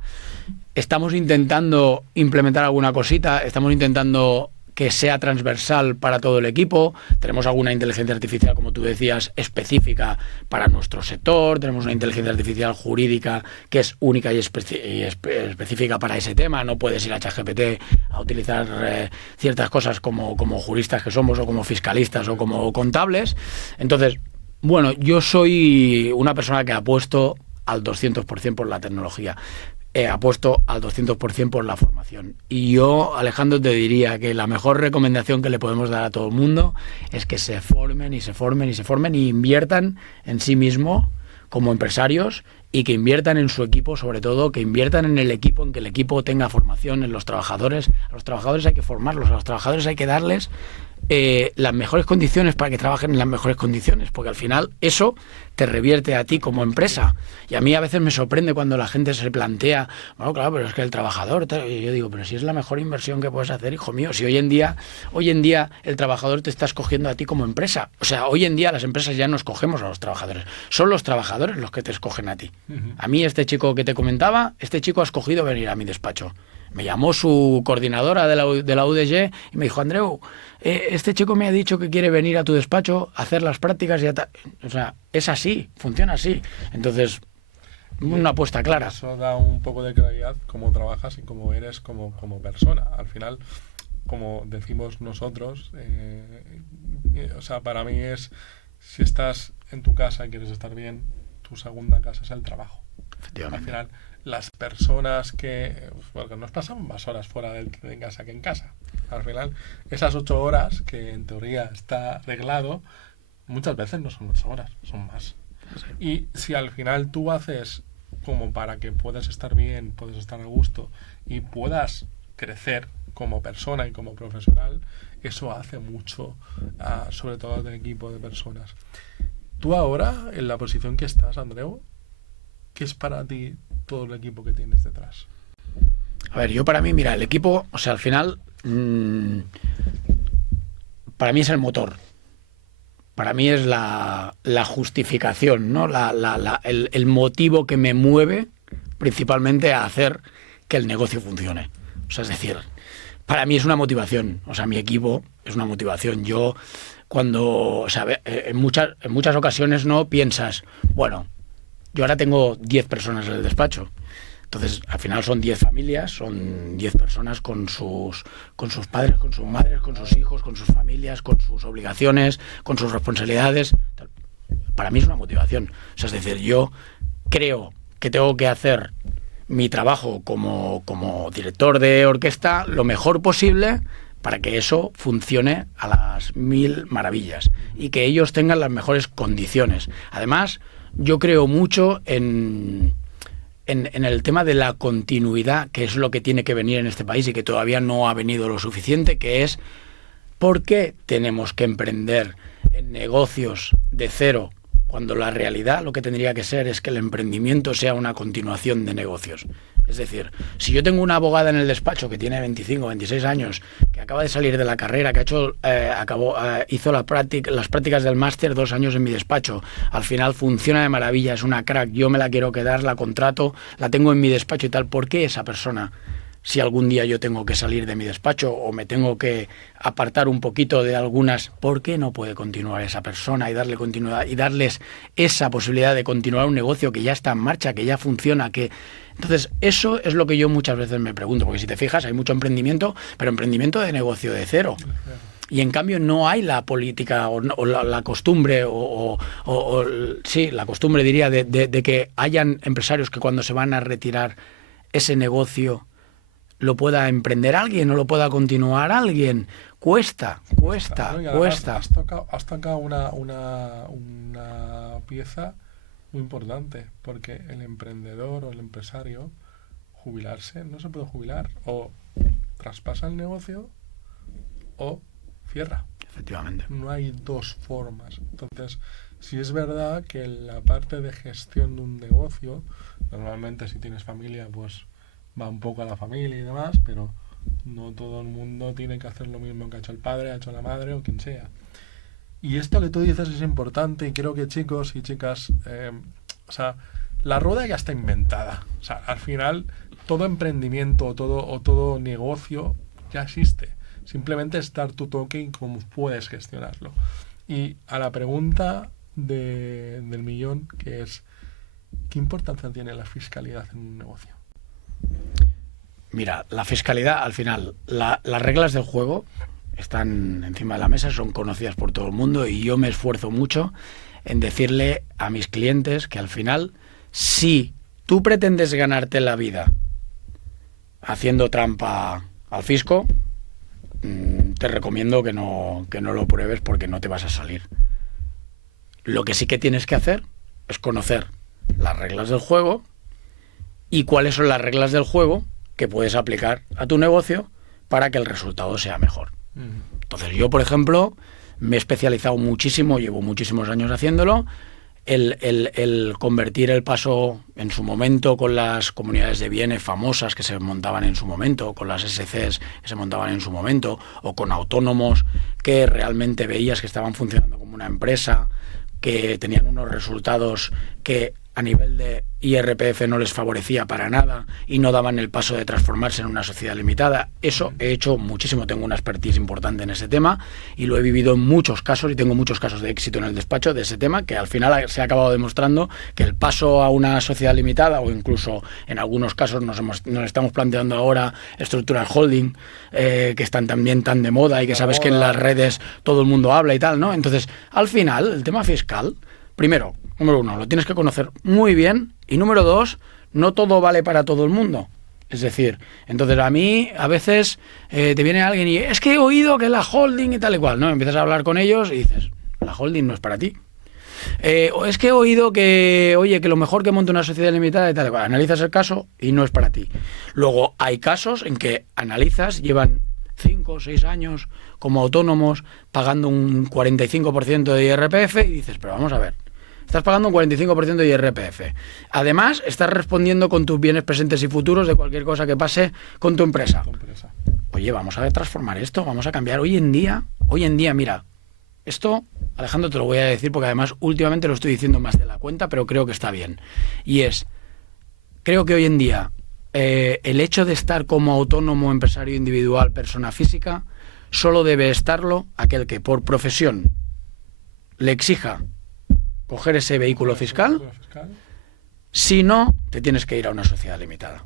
estamos intentando implementar alguna cosita, estamos intentando que sea transversal para todo el equipo. Tenemos alguna inteligencia artificial, como tú decías, específica para nuestro sector. Tenemos una inteligencia artificial jurídica que es única y específica para ese tema. No puedes ir a ChatGPT a utilizar ciertas cosas como juristas que somos, o como fiscalistas, o como contables. Entonces, bueno, yo soy una persona que apuesto al 200% por la tecnología. Apuesto al 200% por la formación. Y yo, Alejandro, te diría que la mejor recomendación que le podemos dar a todo el mundo es que se formen y inviertan en sí mismo como empresarios, y que inviertan en su equipo, sobre todo, que inviertan en el equipo, en que el equipo tenga formación, en los trabajadores. A los trabajadores hay que formarlos, a los trabajadores hay que darles las mejores condiciones para que trabajen en las mejores condiciones, porque al final eso te revierte a ti como empresa. Y a mí a veces me sorprende cuando la gente se plantea, bueno, claro, pero es que el trabajador, y yo digo, pero si es la mejor inversión que puedes hacer, hijo mío, si hoy en día el trabajador te está escogiendo a ti como empresa. O sea, hoy en día las empresas ya no escogemos a los trabajadores, son los trabajadores los que te escogen a ti. A mí, este chico que te comentaba, este chico ha escogido venir a mi despacho. Me llamó su coordinadora de la UDG y me dijo, Andreu, este chico me ha dicho que quiere venir a tu despacho a hacer las prácticas y o sea, es así, funciona así. Entonces, una apuesta clara. Eso da un poco de claridad cómo trabajas y cómo eres como persona. Al final, como decimos nosotros, o sea, para mí es, si estás en tu casa y quieres estar bien, tu segunda casa es el trabajo. Efectivamente. Al final, las personas porque nos pasamos más horas fuera de casa que en casa. Al final, esas 8 horas que en teoría está arreglado, muchas veces no son 8 horas, son más. Sí. Y si al final tú haces como para que puedas estar bien, puedas estar a gusto y puedas crecer como persona y como profesional, eso hace mucho, sobre todo del equipo de personas. Tú ahora, en la posición que estás, Andreu, ¿qué es para ti todo el equipo que tienes detrás? A ver, para mí, mira, el equipo, o sea, al final, para mí es el motor. Para mí es la justificación, ¿no? El motivo que me mueve principalmente a hacer que el negocio funcione. O sea, es decir, para mí es una motivación. O sea, mi equipo es una motivación. Yo, o sea, en muchas ocasiones no piensas, bueno, yo ahora tengo 10 personas en el despacho. Entonces, al final son 10 familias, son 10 personas con sus padres, con sus madres, con sus hijos, con sus familias, con sus obligaciones, con sus responsabilidades. Para mí es una motivación. O sea, es decir, yo creo que tengo que hacer mi trabajo como director de orquesta lo mejor posible para que eso funcione a las 1000 maravillas y que ellos tengan las mejores condiciones. Además, yo creo mucho en el tema de la continuidad, que es lo que tiene que venir en este país y que todavía no ha venido lo suficiente, que es ¿por qué tenemos que emprender en negocios de cero cuando la realidad lo que tendría que ser es que el emprendimiento sea una continuación de negocios? Es decir, si yo tengo una abogada en el despacho que tiene 25, 26 años, que acaba de salir de la carrera, que hizo las prácticas del máster 2 años en mi despacho, al final funciona de maravilla, es una crack, yo me la quiero quedar, la contrato, la tengo en mi despacho y tal, ¿por qué esa persona, si algún día yo tengo que salir de mi despacho o me tengo que apartar un poquito de algunas, ¿por qué no puede continuar esa persona y darle continuidad y darles esa posibilidad de continuar un negocio que ya está en marcha, que ya funciona, que... Entonces, eso es lo que yo muchas veces me pregunto, porque si te fijas, hay mucho emprendimiento, pero emprendimiento de negocio de cero. Y en cambio no hay la política o la costumbre, sí, la costumbre diría, de que hayan empresarios que cuando se van a retirar ese negocio lo pueda emprender alguien o lo pueda continuar alguien. Cuesta. Has tocado una pieza muy importante, porque el emprendedor o el empresario, jubilarse, no se puede jubilar. O traspasa el negocio o cierra. Efectivamente. No hay dos formas. Entonces, sí es verdad que la parte de gestión de un negocio, normalmente si tienes familia, pues va un poco a la familia y demás, pero no todo el mundo tiene que hacer lo mismo que ha hecho el padre, ha hecho la madre o quien sea. Y esto que tú dices es importante, y creo que chicos y chicas, o sea, la rueda ya está inventada. O sea, al final todo emprendimiento o todo negocio ya existe. Simplemente es dar tu toque y cómo puedes gestionarlo. Y a la pregunta del millón, que es, ¿qué importancia tiene la fiscalidad en un negocio? Mira, la fiscalidad, al final, las reglas del juego están encima de la mesa, son conocidas por todo el mundo y yo me esfuerzo mucho en decirle a mis clientes que al final, si tú pretendes ganarte la vida haciendo trampa al fisco, te recomiendo que no lo pruebes porque no te vas a salir. Lo que sí que tienes que hacer es conocer las reglas del juego y cuáles son las reglas del juego que puedes aplicar a tu negocio para que el resultado sea mejor. Entonces yo, por ejemplo, me he especializado muchísimo, llevo muchísimos años haciéndolo, el convertir el paso en su momento con las comunidades de bienes famosas que se montaban en su momento, con las SCs que se montaban en su momento, o con autónomos que realmente veías que estaban funcionando como una empresa, que tenían unos resultados que a nivel de IRPF no les favorecía para nada y no daban el paso de transformarse en una sociedad limitada. Eso he hecho muchísimo, tengo una expertise importante en ese tema y lo he vivido en muchos casos y tengo muchos casos de éxito en el despacho de ese tema, que al final se ha acabado demostrando que el paso a una sociedad limitada, o incluso en algunos casos nos estamos planteando ahora estructuras holding, que están también tan de moda y que sabes que en las redes todo el mundo habla y tal, ¿no? Entonces, al final, el tema fiscal, primero, número uno, lo tienes que conocer muy bien. Y número dos, no todo vale para todo el mundo. Es decir, entonces a mí a veces te viene alguien y es que he oído que la holding y tal y cual, ¿no? Empiezas a hablar con ellos y dices, la holding no es para ti. O es que he oído que, oye, que lo mejor que monte una sociedad limitada y tal y cual. Analizas el caso y no es para ti. Luego hay casos en que analizas, llevan 5 o 6 años como autónomos pagando un 45% de IRPF y dices, pero vamos a ver, estás pagando un 45% de IRPF. Además, estás respondiendo con tus bienes presentes y futuros de cualquier cosa que pase con tu empresa. Oye, vamos a transformar esto, vamos a cambiar. Hoy en día, mira, esto, Alejandro, te lo voy a decir porque además últimamente lo estoy diciendo más de la cuenta, pero creo que está bien. Y creo que hoy en día el hecho de estar como autónomo, empresario individual, persona física, solo debe estarlo aquel que por profesión le exija coger ese vehículo fiscal. Si no, te tienes que ir a una sociedad limitada.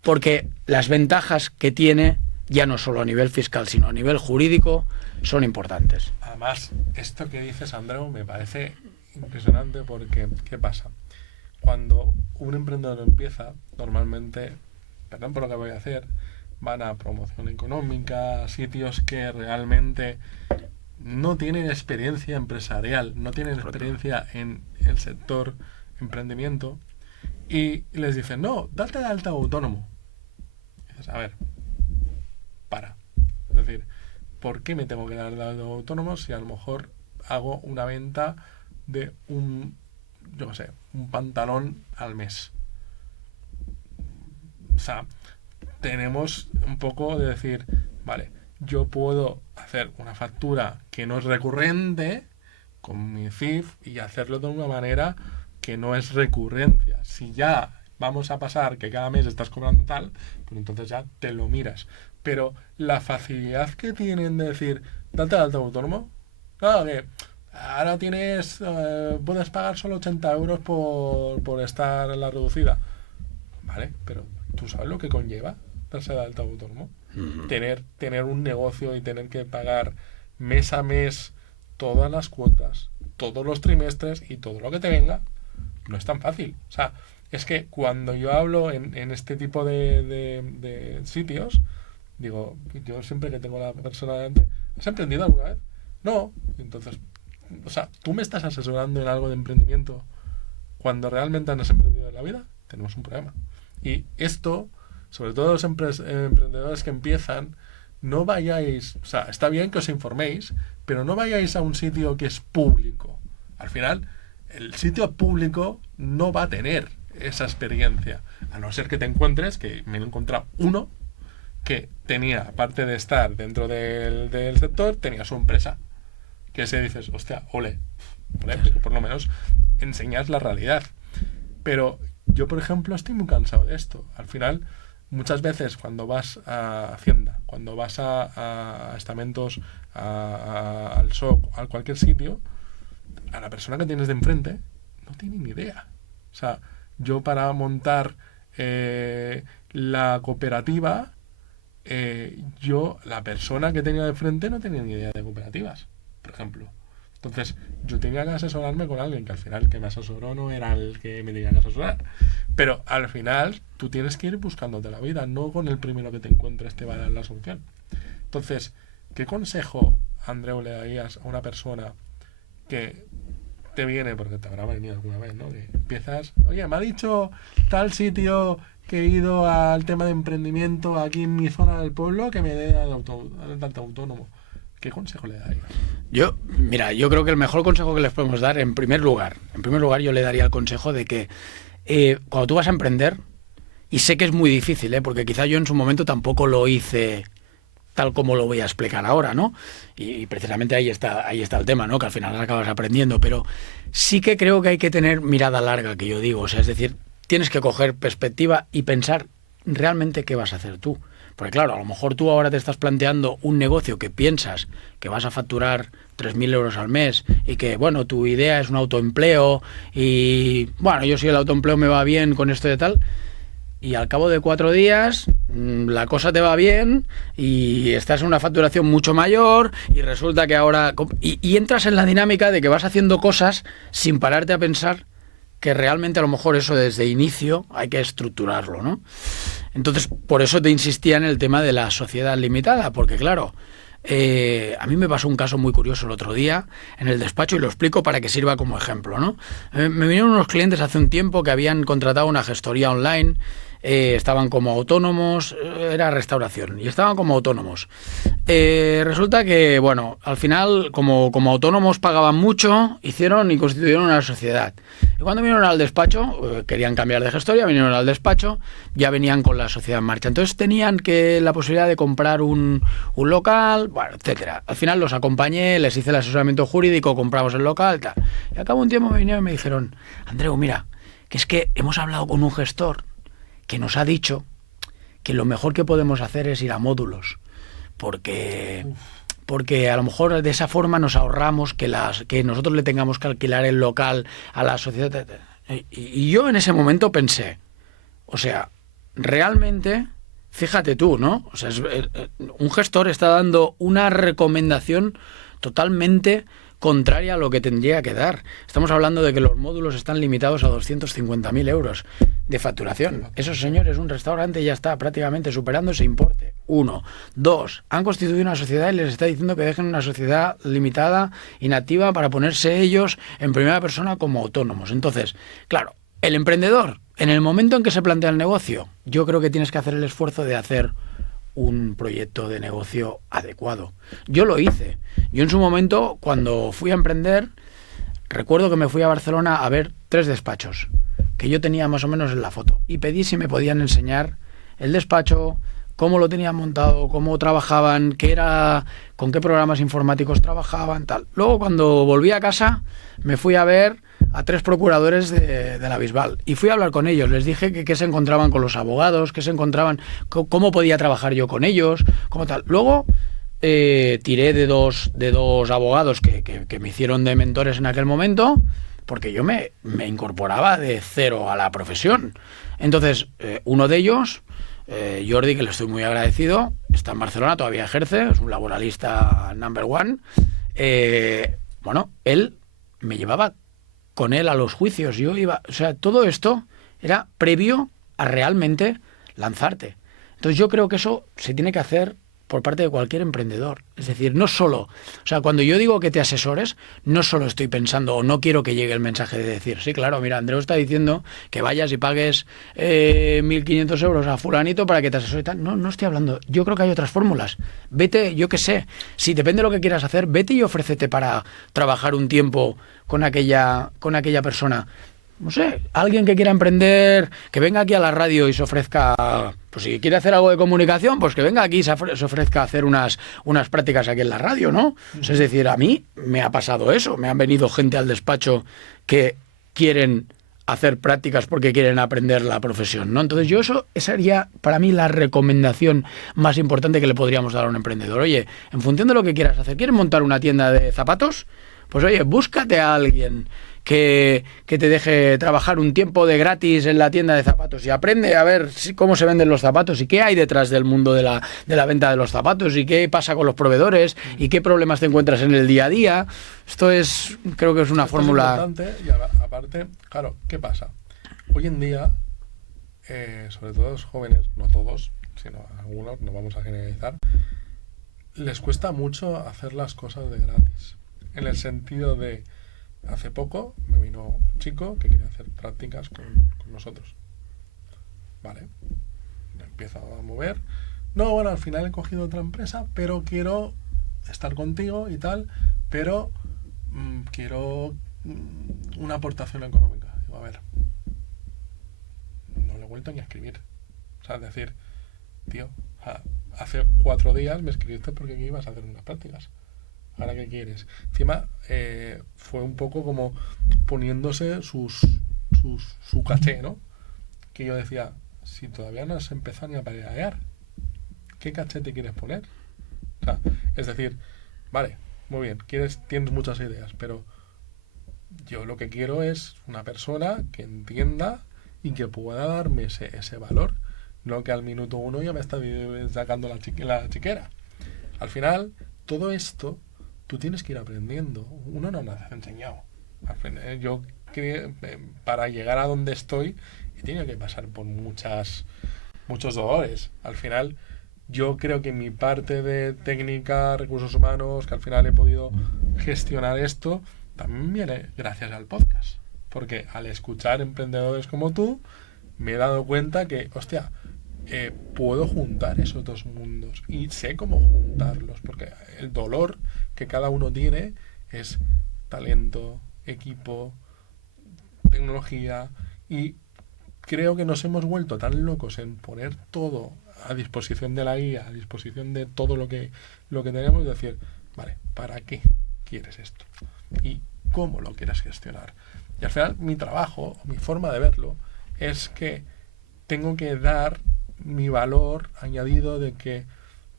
Porque las ventajas que tiene, ya no solo a nivel fiscal, sino a nivel jurídico, son importantes. Además, esto que dices, Andreu, me parece impresionante porque, ¿qué pasa? Cuando un emprendedor empieza, normalmente, perdón por lo que voy a hacer, van a promoción económica, sitios que realmente no tienen experiencia empresarial, no tienen experiencia en el sector emprendimiento y les dicen, no, date de alta autónomo. Y dices, a ver, es decir, ¿por qué me tengo que dar de alta autónomo si a lo mejor hago una venta de un pantalón al mes? o sea, tenemos un poco de decir, vale, yo puedo hacer una factura que no es recurrente con mi CIF y hacerlo de una manera que no es recurrencia. Si ya vamos a pasar que cada mes estás cobrando tal, pues entonces ya te lo miras. Pero la facilidad que tienen de decir, date de alta autónomo, claro que ahora puedes pagar solo 80 euros por estar en la reducida. Vale, pero ¿tú sabes lo que conlleva darse de alta autónomo? Ujú. Tener un negocio y tener que pagar mes a mes todas las cuotas, todos los trimestres y todo lo que te venga, no es tan fácil. O sea, es que cuando yo hablo en este tipo de sitios, digo, yo siempre que tengo la persona delante, ¿has emprendido alguna vez? No. Entonces, o sea, ¿tú me estás asesorando en algo de emprendimiento cuando realmente no has emprendido en la vida? Tenemos un problema. Y esto, sobre todo los emprendedores que empiezan, no vayáis, o sea, está bien que os informéis, pero no vayáis a un sitio que es público. Al final, el sitio público no va a tener esa experiencia, a no ser que te encuentres, que me he encontrado uno que tenía, aparte de estar dentro del sector, tenía su empresa. Que se dices, hostia, ole, porque por lo menos enseñas la realidad. Pero yo, por ejemplo, estoy muy cansado de esto. Al final, muchas veces cuando vas a Hacienda, cuando vas a estamentos, al SOC, a cualquier sitio, a la persona que tienes de enfrente no tiene ni idea. O sea, yo para montar la cooperativa, la persona que tenía de frente no tenía ni idea de cooperativas, por ejemplo. Entonces, yo tenía que asesorarme con alguien que al final el que me asesoró no era el que me tenía que asesorar. Pero al final, tú tienes que ir buscándote la vida, no con el primero que te encuentres te va a dar la solución. Entonces, ¿qué consejo, Andreu, le darías a una persona que te viene, porque te habrá venido alguna vez, ¿no? Que empiezas, oye, me ha dicho tal sitio que he ido al tema de emprendimiento aquí en mi zona del pueblo que me dé de alta autónomo. ¿Qué consejo le darías? Mira, yo creo que el mejor consejo que les podemos dar, en primer lugar, yo le daría el consejo de que cuando tú vas a emprender, y sé que es muy difícil, porque quizá yo en su momento tampoco lo hice tal como lo voy a explicar ahora, ¿no? Y precisamente ahí está el tema, ¿no? Que al final acabas aprendiendo, pero sí que creo que hay que tener mirada larga, que yo digo, o sea, es decir, tienes que coger perspectiva y pensar realmente qué vas a hacer tú. Porque claro, a lo mejor tú ahora te estás planteando un negocio que piensas que vas a facturar 3.000 euros al mes y que, bueno, tu idea es un autoempleo y, bueno, yo si el autoempleo me va bien con esto de tal, y al cabo de 4 días la cosa te va bien y estás en una facturación mucho mayor y resulta que ahora... Y entras en la dinámica de que vas haciendo cosas sin pararte a pensar que realmente a lo mejor eso desde inicio hay que estructurarlo, ¿no? Entonces, por eso te insistía en el tema de la sociedad limitada, porque claro, a mí me pasó un caso muy curioso el otro día en el despacho y lo explico para que sirva como ejemplo, ¿no? Me vinieron unos clientes hace un tiempo que habían contratado una gestoría online, estaban como autónomos, era restauración, y estaban como autónomos. Resulta que, bueno, al final, como autónomos pagaban mucho, hicieron y constituyeron una sociedad. Y cuando vinieron al despacho, querían cambiar de gestoría, vinieron al despacho, ya venían con la sociedad en marcha. Entonces tenían la posibilidad de comprar un local, bueno, etcétera. Al final los acompañé, les hice el asesoramiento jurídico, compramos el local, tal. Y al cabo de un tiempo me vinieron y me dijeron, Andreu, mira, que es que hemos hablado con un gestor que nos ha dicho que lo mejor que podemos hacer es ir a módulos, porque a lo mejor de esa forma nos ahorramos que nosotros le tengamos que alquilar el local a la sociedad. Y yo en ese momento pensé, o sea, realmente, fíjate tú, ¿no? O sea, un gestor está dando una recomendación totalmente contraria a lo que tendría que dar. Estamos hablando de que los módulos están limitados a 250.000 euros de facturación. Esos señores, un restaurante ya está prácticamente superando ese importe. 1. 2. Han constituido una sociedad y les está diciendo que dejen una sociedad limitada, inactiva, para ponerse ellos en primera persona como autónomos. Entonces, claro, el emprendedor, en el momento en que se plantea el negocio, yo creo que tienes que hacer el esfuerzo de hacer un proyecto de negocio adecuado. Yo lo hice. Yo en su momento, cuando fui a emprender, recuerdo que me fui a Barcelona a ver 3 despachos que yo tenía más o menos en la foto y pedí si me podían enseñar el despacho, cómo lo tenían montado, cómo trabajaban, con qué programas informáticos trabajaban, tal. Luego, cuando volví a casa, me fui a ver a 3 procuradores de la Bisbal y fui a hablar con ellos. Les dije que qué se encontraban con los abogados, qué se encontraban, cómo podía trabajar yo con ellos, cómo tal. Luego tiré de dos abogados que me hicieron de mentores en aquel momento, porque yo me incorporaba de cero a la profesión. Entonces, uno de ellos, Jordi, que le estoy muy agradecido, está en Barcelona, todavía ejerce, es un laboralista number one. Bueno, él me llevaba con él a los juicios. Yo iba, o sea, todo esto era previo a realmente lanzarte. Entonces yo creo que eso se tiene que hacer por parte de cualquier emprendedor. Es decir, no solo, o sea, cuando yo digo que te asesores, no solo estoy pensando o no quiero que llegue el mensaje de decir, sí, claro, mira, Andreu está diciendo que vayas y pagues 1.500 euros a fulanito para que te asesore y tal. No estoy hablando. Yo creo que hay otras fórmulas. Vete, yo qué sé, si depende de lo que quieras hacer, vete y ofrécete para trabajar un tiempo con aquella persona. No sé, alguien que quiera emprender, que venga aquí a la radio y se ofrezca, pues si quiere hacer algo de comunicación, pues que venga aquí y se ofrezca a hacer unas prácticas aquí en la radio, ¿no? O sea, es decir, a mí me ha pasado eso, me han venido gente al despacho que quieren hacer prácticas porque quieren aprender la profesión, ¿no? Entonces esa sería para mí la recomendación más importante que le podríamos dar a un emprendedor. Oye, en función de lo que quieras hacer, ¿quieres montar una tienda de zapatos? Pues oye, búscate a alguien que te deje trabajar un tiempo de gratis en la tienda de zapatos y aprende a ver cómo se venden los zapatos y qué hay detrás del mundo de la venta de los zapatos y qué pasa con los proveedores y qué problemas te encuentras en el día a día. Creo que es una fórmula... Es importante y aparte, claro, ¿qué pasa? Hoy en día, sobre todo los jóvenes, no todos, sino algunos, no vamos a generalizar, les cuesta mucho hacer las cosas de gratis. En el sentido de, hace poco me vino un chico que quería hacer prácticas con nosotros. Vale, me empiezo a mover. No, bueno, al final he cogido otra empresa, pero quiero estar contigo y tal, pero quiero una aportación económica. Digo, a ver, no le he vuelto ni a escribir. O sea, es decir, tío, hace 4 días me escribiste porque ibas a hacer unas prácticas. ¿Ahora qué quieres? Encima fue un poco como poniéndose su caché, ¿no? Que yo decía, si todavía no has empezado ni a pedalear, ¿qué caché te quieres poner? O sea, es decir, vale, muy bien, tienes muchas ideas, pero yo lo que quiero es una persona que entienda y que pueda darme ese valor, no que al minuto 1 ya me está sacando la chiquera. Al final, todo esto tú tienes que ir aprendiendo. Uno no nace enseñado. Yo creo, para llegar a donde estoy, he tenido que pasar por muchos dolores. Al final, yo creo que mi parte de técnica, recursos humanos, que al final he podido gestionar esto, también viene gracias al podcast. Porque al escuchar emprendedores como tú, me he dado cuenta que, hostia, puedo juntar esos dos mundos y sé cómo juntarlos, porque el dolor que cada uno tiene es talento, equipo, tecnología, y creo que nos hemos vuelto tan locos en poner todo a disposición de la guía, a disposición de todo lo que tenemos, de decir, vale, ¿para qué quieres esto? ¿Y cómo lo quieres gestionar? Y al final mi trabajo, mi forma de verlo, es que tengo que dar mi valor añadido de que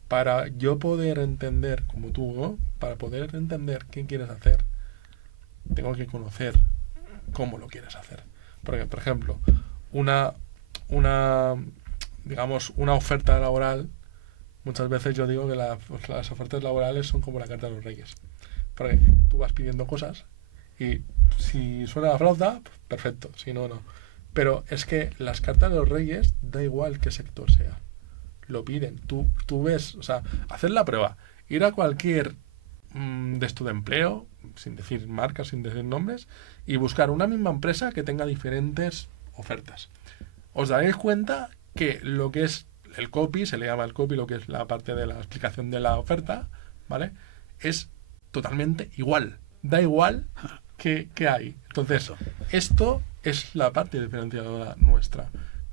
para yo poder entender, como tú, ¿no? Para poder entender qué quieres hacer, tengo que conocer cómo lo quieres hacer. Porque, por ejemplo, una oferta laboral, muchas veces yo digo que las ofertas laborales son como la carta de los reyes. Porque tú vas pidiendo cosas y si suena la flauta, perfecto, si no, no. Pero es que las cartas de los reyes, da igual qué sector sea, lo piden. Tú ves, o sea, hacer la prueba, ir a cualquier de esto de empleo, sin decir marcas, sin decir nombres, y buscar una misma empresa que tenga diferentes ofertas. Os daréis cuenta que lo que es el copy, se le llama el copy, lo que es la parte de la explicación de la oferta, ¿vale? Es totalmente igual. Da igual que hay. Entonces, esto es la parte diferenciadora nuestra.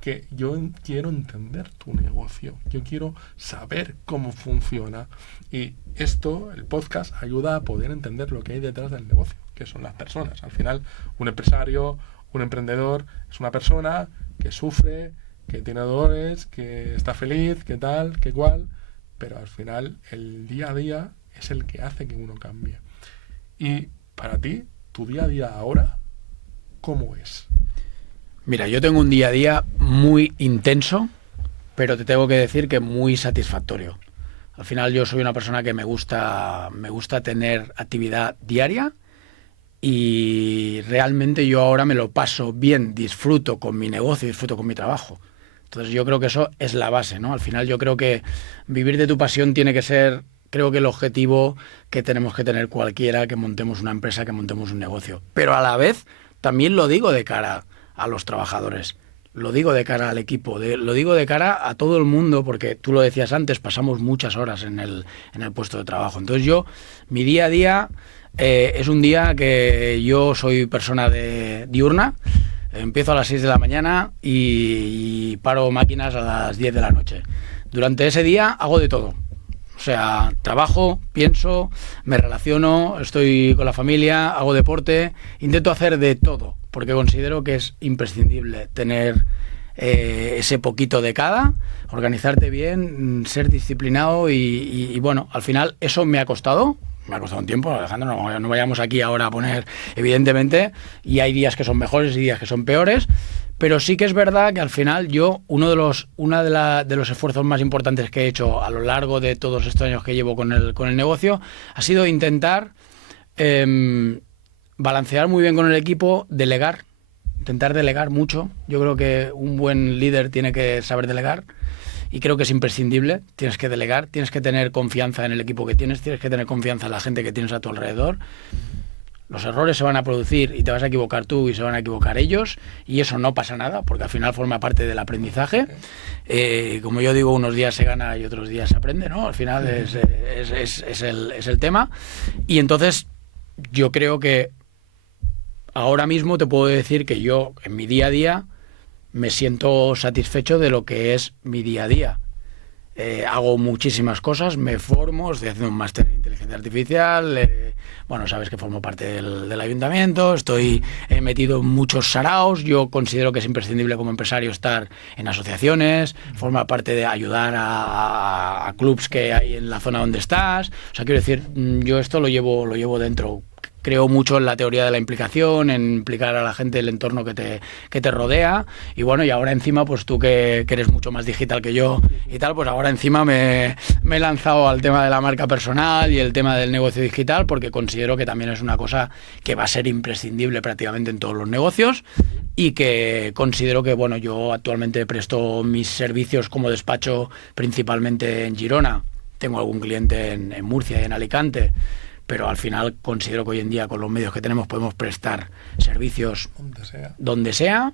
que yo quiero entender tu negocio, yo quiero saber cómo funciona. Y esto, el podcast, ayuda a poder entender lo que hay detrás del negocio, que son las personas. Al final, un empresario, un emprendedor, es una persona que sufre, que tiene dolores, que está feliz, que tal, que cual, pero al final el día a día es el que hace que uno cambie. Y para ti, tu día a día ahora, ¿cómo es? Mira, yo tengo un día a día muy intenso, pero te tengo que decir que muy satisfactorio. Al final yo soy una persona que me gusta tener actividad diaria y realmente yo ahora me lo paso bien, disfruto con mi negocio, disfruto con mi trabajo. Entonces yo creo que eso es la base, ¿no? Al final yo creo que vivir de tu pasión tiene que ser, creo que el objetivo que tenemos que tener cualquiera que montemos una empresa, que montemos un negocio. Pero a la vez también lo digo de cara a los trabajadores, lo digo de cara al equipo, lo digo de cara a todo el mundo, porque tú lo decías antes, pasamos muchas horas en el puesto de trabajo. Entonces mi día a día es un día que yo soy persona diurna. Empiezo a las 6 de la mañana y paro máquinas a las 10 de la noche. Durante ese día hago de todo. O sea, trabajo, pienso, me relaciono, estoy con la familia, hago deporte, intento hacer de todo, porque considero que es imprescindible tener ese poquito de cada, organizarte bien, ser disciplinado y bueno, al final eso me ha costado un tiempo, Alejandro, no vayamos aquí ahora a poner, evidentemente, y hay días que son mejores y días que son peores, pero sí que es verdad que al final yo, uno de los esfuerzos más importantes que he hecho a lo largo de todos estos años que llevo con el negocio, ha sido intentar balancear muy bien con el equipo, intentar delegar mucho. Yo creo que un buen líder tiene que saber delegar. Y creo que es imprescindible, tienes que delegar, tienes que tener confianza en el equipo que tienes que tener confianza en la gente que tienes a tu alrededor. Los errores se van a producir y te vas a equivocar tú y se van a equivocar ellos y eso no pasa nada porque al final forma parte del aprendizaje. Como yo digo, unos días se gana y otros días se aprende, ¿no? Al final es el tema. Y entonces yo creo que ahora mismo te puedo decir que yo en mi día a día me siento satisfecho de lo que es mi día a día. Hago muchísimas cosas, me formo, estoy haciendo un máster en inteligencia artificial, bueno, sabes que formo parte del ayuntamiento, estoy metido en muchos saraos, yo considero que es imprescindible como empresario estar en asociaciones, forma parte de ayudar a clubs que hay en la zona donde estás, o sea, quiero decir, yo esto lo llevo dentro. Creo mucho en la teoría de la implicación, en implicar a la gente del entorno que te rodea. Y bueno, y ahora encima, pues tú que eres mucho más digital que yo y tal, pues ahora encima me he lanzado al tema de la marca personal y el tema del negocio digital, porque considero que también es una cosa que va a ser imprescindible prácticamente en todos los negocios y que considero que, bueno, yo actualmente presto mis servicios como despacho principalmente en Girona. Tengo algún cliente en Murcia y en Alicante, pero al final considero que hoy en día con los medios que tenemos podemos prestar servicios donde sea.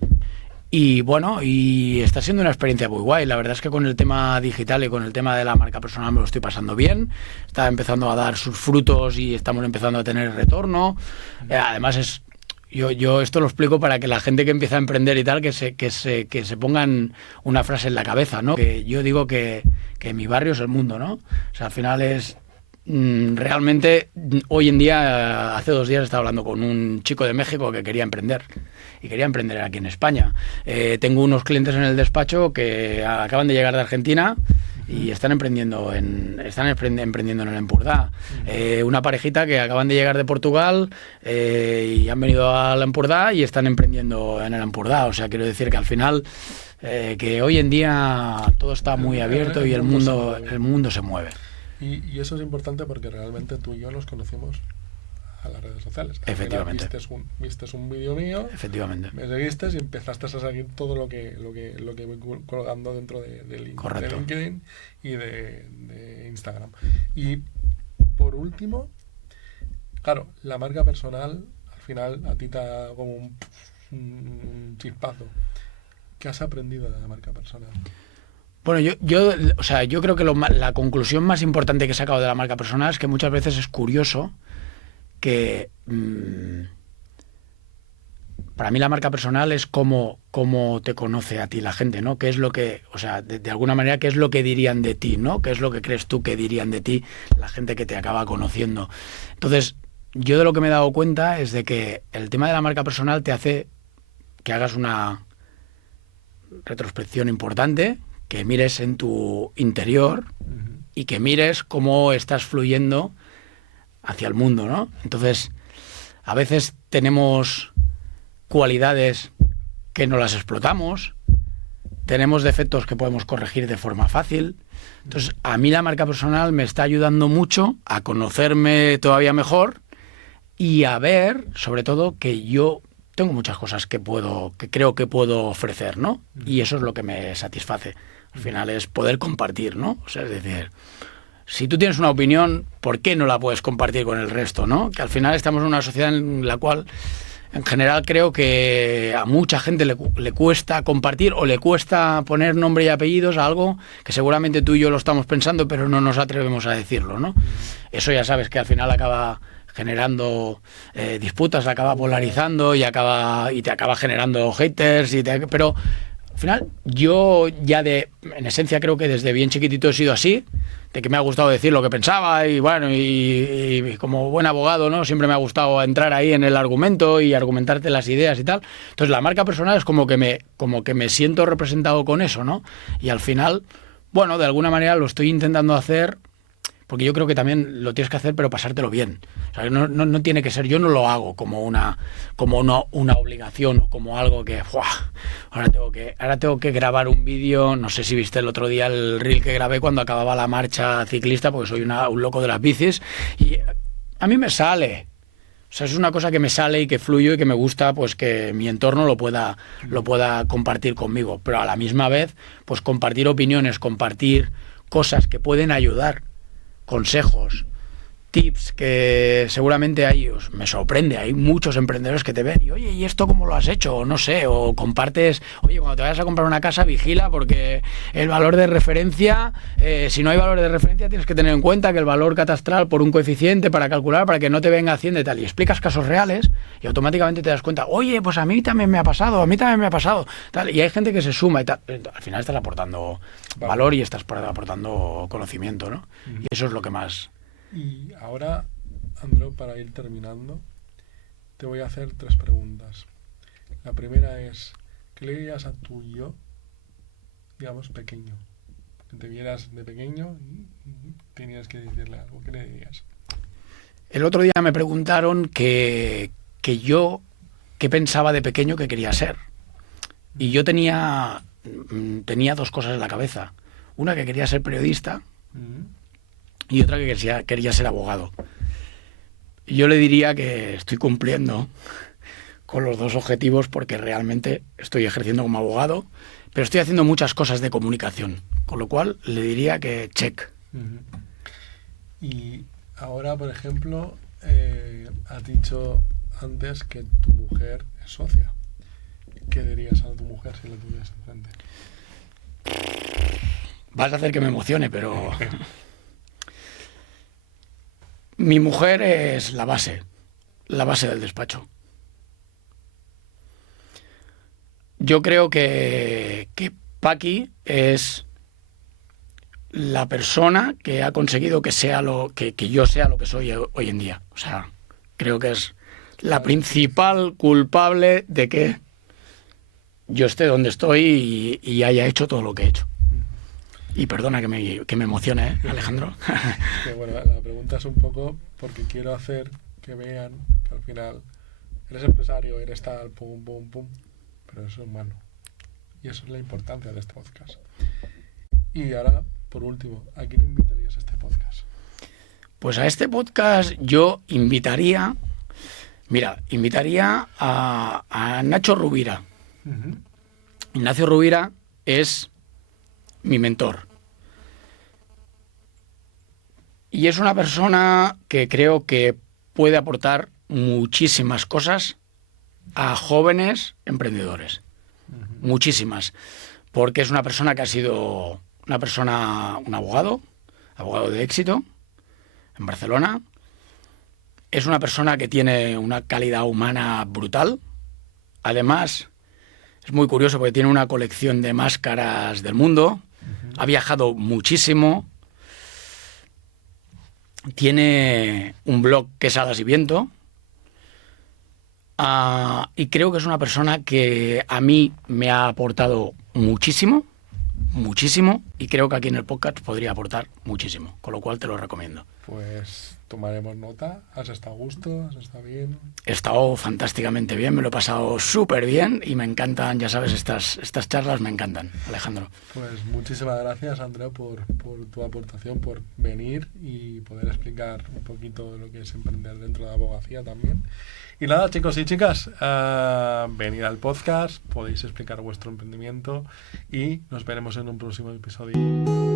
Y bueno, y está siendo una experiencia muy guay. La verdad es que con el tema digital y con el tema de la marca personal me lo estoy pasando bien. Está empezando a dar sus frutos y estamos empezando a tener retorno. Además yo esto lo explico para que la gente que empieza a emprender y tal, que se pongan una frase en la cabeza, ¿no? Que yo digo que mi barrio es el mundo, ¿no? O sea, al final es... realmente hoy en día, hace 2 días estaba hablando con un chico de México que quería emprender y quería emprender aquí en España. Tengo unos clientes en el despacho que acaban de llegar de Argentina y están emprendiendo en el Empordà. Una parejita que acaban de llegar de Portugal y han venido al Empordà y están emprendiendo en el Empordà. O sea, quiero decir que al final que hoy en día todo está muy abierto y el mundo se mueve. Y eso es importante porque realmente tú y yo nos conocimos a las redes sociales. Efectivamente. Viste un vídeo mío. Efectivamente. Me seguiste y empezaste a seguir todo lo que voy colgando dentro de LinkedIn y de Instagram. Y por último, claro, la marca personal al final a ti te da como un chispazo. ¿Qué has aprendido de la marca personal? Bueno, yo creo que la conclusión más importante que he sacado de la marca personal es que muchas veces es curioso que para mí la marca personal es cómo te conoce a ti la gente, ¿no? ¿Qué es lo que, o sea, de alguna manera, qué es lo que dirían de ti, ¿no? ¿Qué es lo que crees tú que dirían de ti la gente que te acaba conociendo? Entonces, yo de lo que me he dado cuenta es de que el tema de la marca personal te hace que hagas una retrospección importante, que mires en tu interior y que mires cómo estás fluyendo hacia el mundo, ¿no? Entonces, a veces tenemos cualidades que no las explotamos, tenemos defectos que podemos corregir de forma fácil. Entonces, a mí la marca personal me está ayudando mucho a conocerme todavía mejor y a ver, sobre todo, que yo tengo muchas cosas que creo que puedo ofrecer, ¿no? Y eso es lo que me satisface. Al final es poder compartir, ¿no? O sea, es decir, si tú tienes una opinión, ¿por qué no la puedes compartir con el resto, ¿no? Que al final estamos en una sociedad en la cual, en general, creo que a mucha gente le cuesta compartir o le cuesta poner nombre y apellidos a algo que seguramente tú y yo lo estamos pensando, pero no nos atrevemos a decirlo, ¿no? Eso ya sabes que al final acaba generando disputas, acaba polarizando y te acaba generando haters, pero al final yo ya en esencia creo que desde bien chiquitito he sido así, de que me ha gustado decir lo que pensaba y bueno, y como buen abogado, ¿no? Siempre me ha gustado entrar ahí en el argumento y argumentarte las ideas y tal. Entonces la marca personal es como que me siento representado con eso, ¿no? Y al final, bueno, de alguna manera lo estoy intentando hacer, porque yo creo que también lo tienes que hacer, pero pasártelo bien. O sea, no tiene que ser, yo no lo hago como una obligación o como algo que, ahora tengo que grabar un vídeo. No sé si viste el otro día el reel que grabé cuando acababa la marcha ciclista, porque soy un loco de las bicis, y a mí me sale. O sea, es una cosa que me sale y que fluyo y que me gusta, pues que mi entorno lo pueda compartir conmigo. Pero a la misma vez, pues compartir opiniones, compartir cosas que pueden ayudar, consejos, tips que seguramente me sorprende, hay muchos emprendedores que te ven y, oye, ¿y esto cómo lo has hecho? O no sé, o compartes, oye, cuando te vayas a comprar una casa, vigila porque el valor de referencia, si no hay valor de referencia, tienes que tener en cuenta que el valor catastral por un coeficiente para calcular, para que no te venga Hacienda y tal, y explicas casos reales y automáticamente te das cuenta, oye, pues a mí también me ha pasado, tal, y hay gente que se suma y tal. Al final estás aportando valor y estás aportando conocimiento, ¿no? Y eso es lo que más... Y ahora, Andreu, para ir terminando, te voy a hacer 3 preguntas. La primera es, ¿qué le dirías a tu yo, digamos, pequeño? Que te vieras de pequeño y tenías que decirle algo. ¿Qué le dirías? El otro día me preguntaron que yo, ¿qué pensaba de pequeño que quería ser? Y yo tenía 2 cosas en la cabeza. Una, que quería ser periodista, y otra que quería ser abogado. Y yo le diría que estoy cumpliendo con los 2 objetivos porque realmente estoy ejerciendo como abogado, pero estoy haciendo muchas cosas de comunicación, con lo cual le diría que check. Y ahora, por ejemplo, has dicho antes que tu mujer es socia. ¿Qué dirías a tu mujer si la tuvieras enfrente? Vas a hacer que me emocione, pero... Mi mujer es la base del despacho. Yo creo que Paqui es la persona que ha conseguido que yo sea lo que soy hoy en día. O sea, creo que es la principal culpable de que yo esté donde estoy y haya hecho todo lo que he hecho. Y perdona que me emocione, Alejandro. Que, bueno, la pregunta es un poco porque quiero hacer que vean que al final eres empresario, eres tal, pum, pum, pum, pero eres humano. Y eso es la importancia de este podcast. Y ahora, por último, ¿a quién invitarías a este podcast? Pues a este podcast yo invitaría a Nacho Rubira. Ignacio Rubira es mi mentor. Y es una persona que creo que puede aportar muchísimas cosas a jóvenes emprendedores. Muchísimas. Porque es una persona que ha sido un abogado de éxito en Barcelona. Es una persona que tiene una calidad humana brutal. además, es muy curioso porque tiene una colección de máscaras del mundo, ha viajado muchísimo, tiene un blog que es Hadas y Viento, y creo que es una persona que a mí me ha aportado muchísimo, muchísimo, y creo que aquí en el podcast podría aportar muchísimo, con lo cual te lo recomiendo. Pues tomaremos nota. ¿Has estado a gusto? ¿Has estado bien? He estado fantásticamente bien, me lo he pasado súper bien y me encantan, ya sabes, estas charlas me encantan, Alejandro. Pues muchísimas gracias, Andrea, por tu aportación, por venir y poder explicar un poquito lo que es emprender dentro de la abogacía también. Y nada, chicos y chicas, venid al podcast, podéis explicar vuestro emprendimiento y nos veremos en un próximo episodio.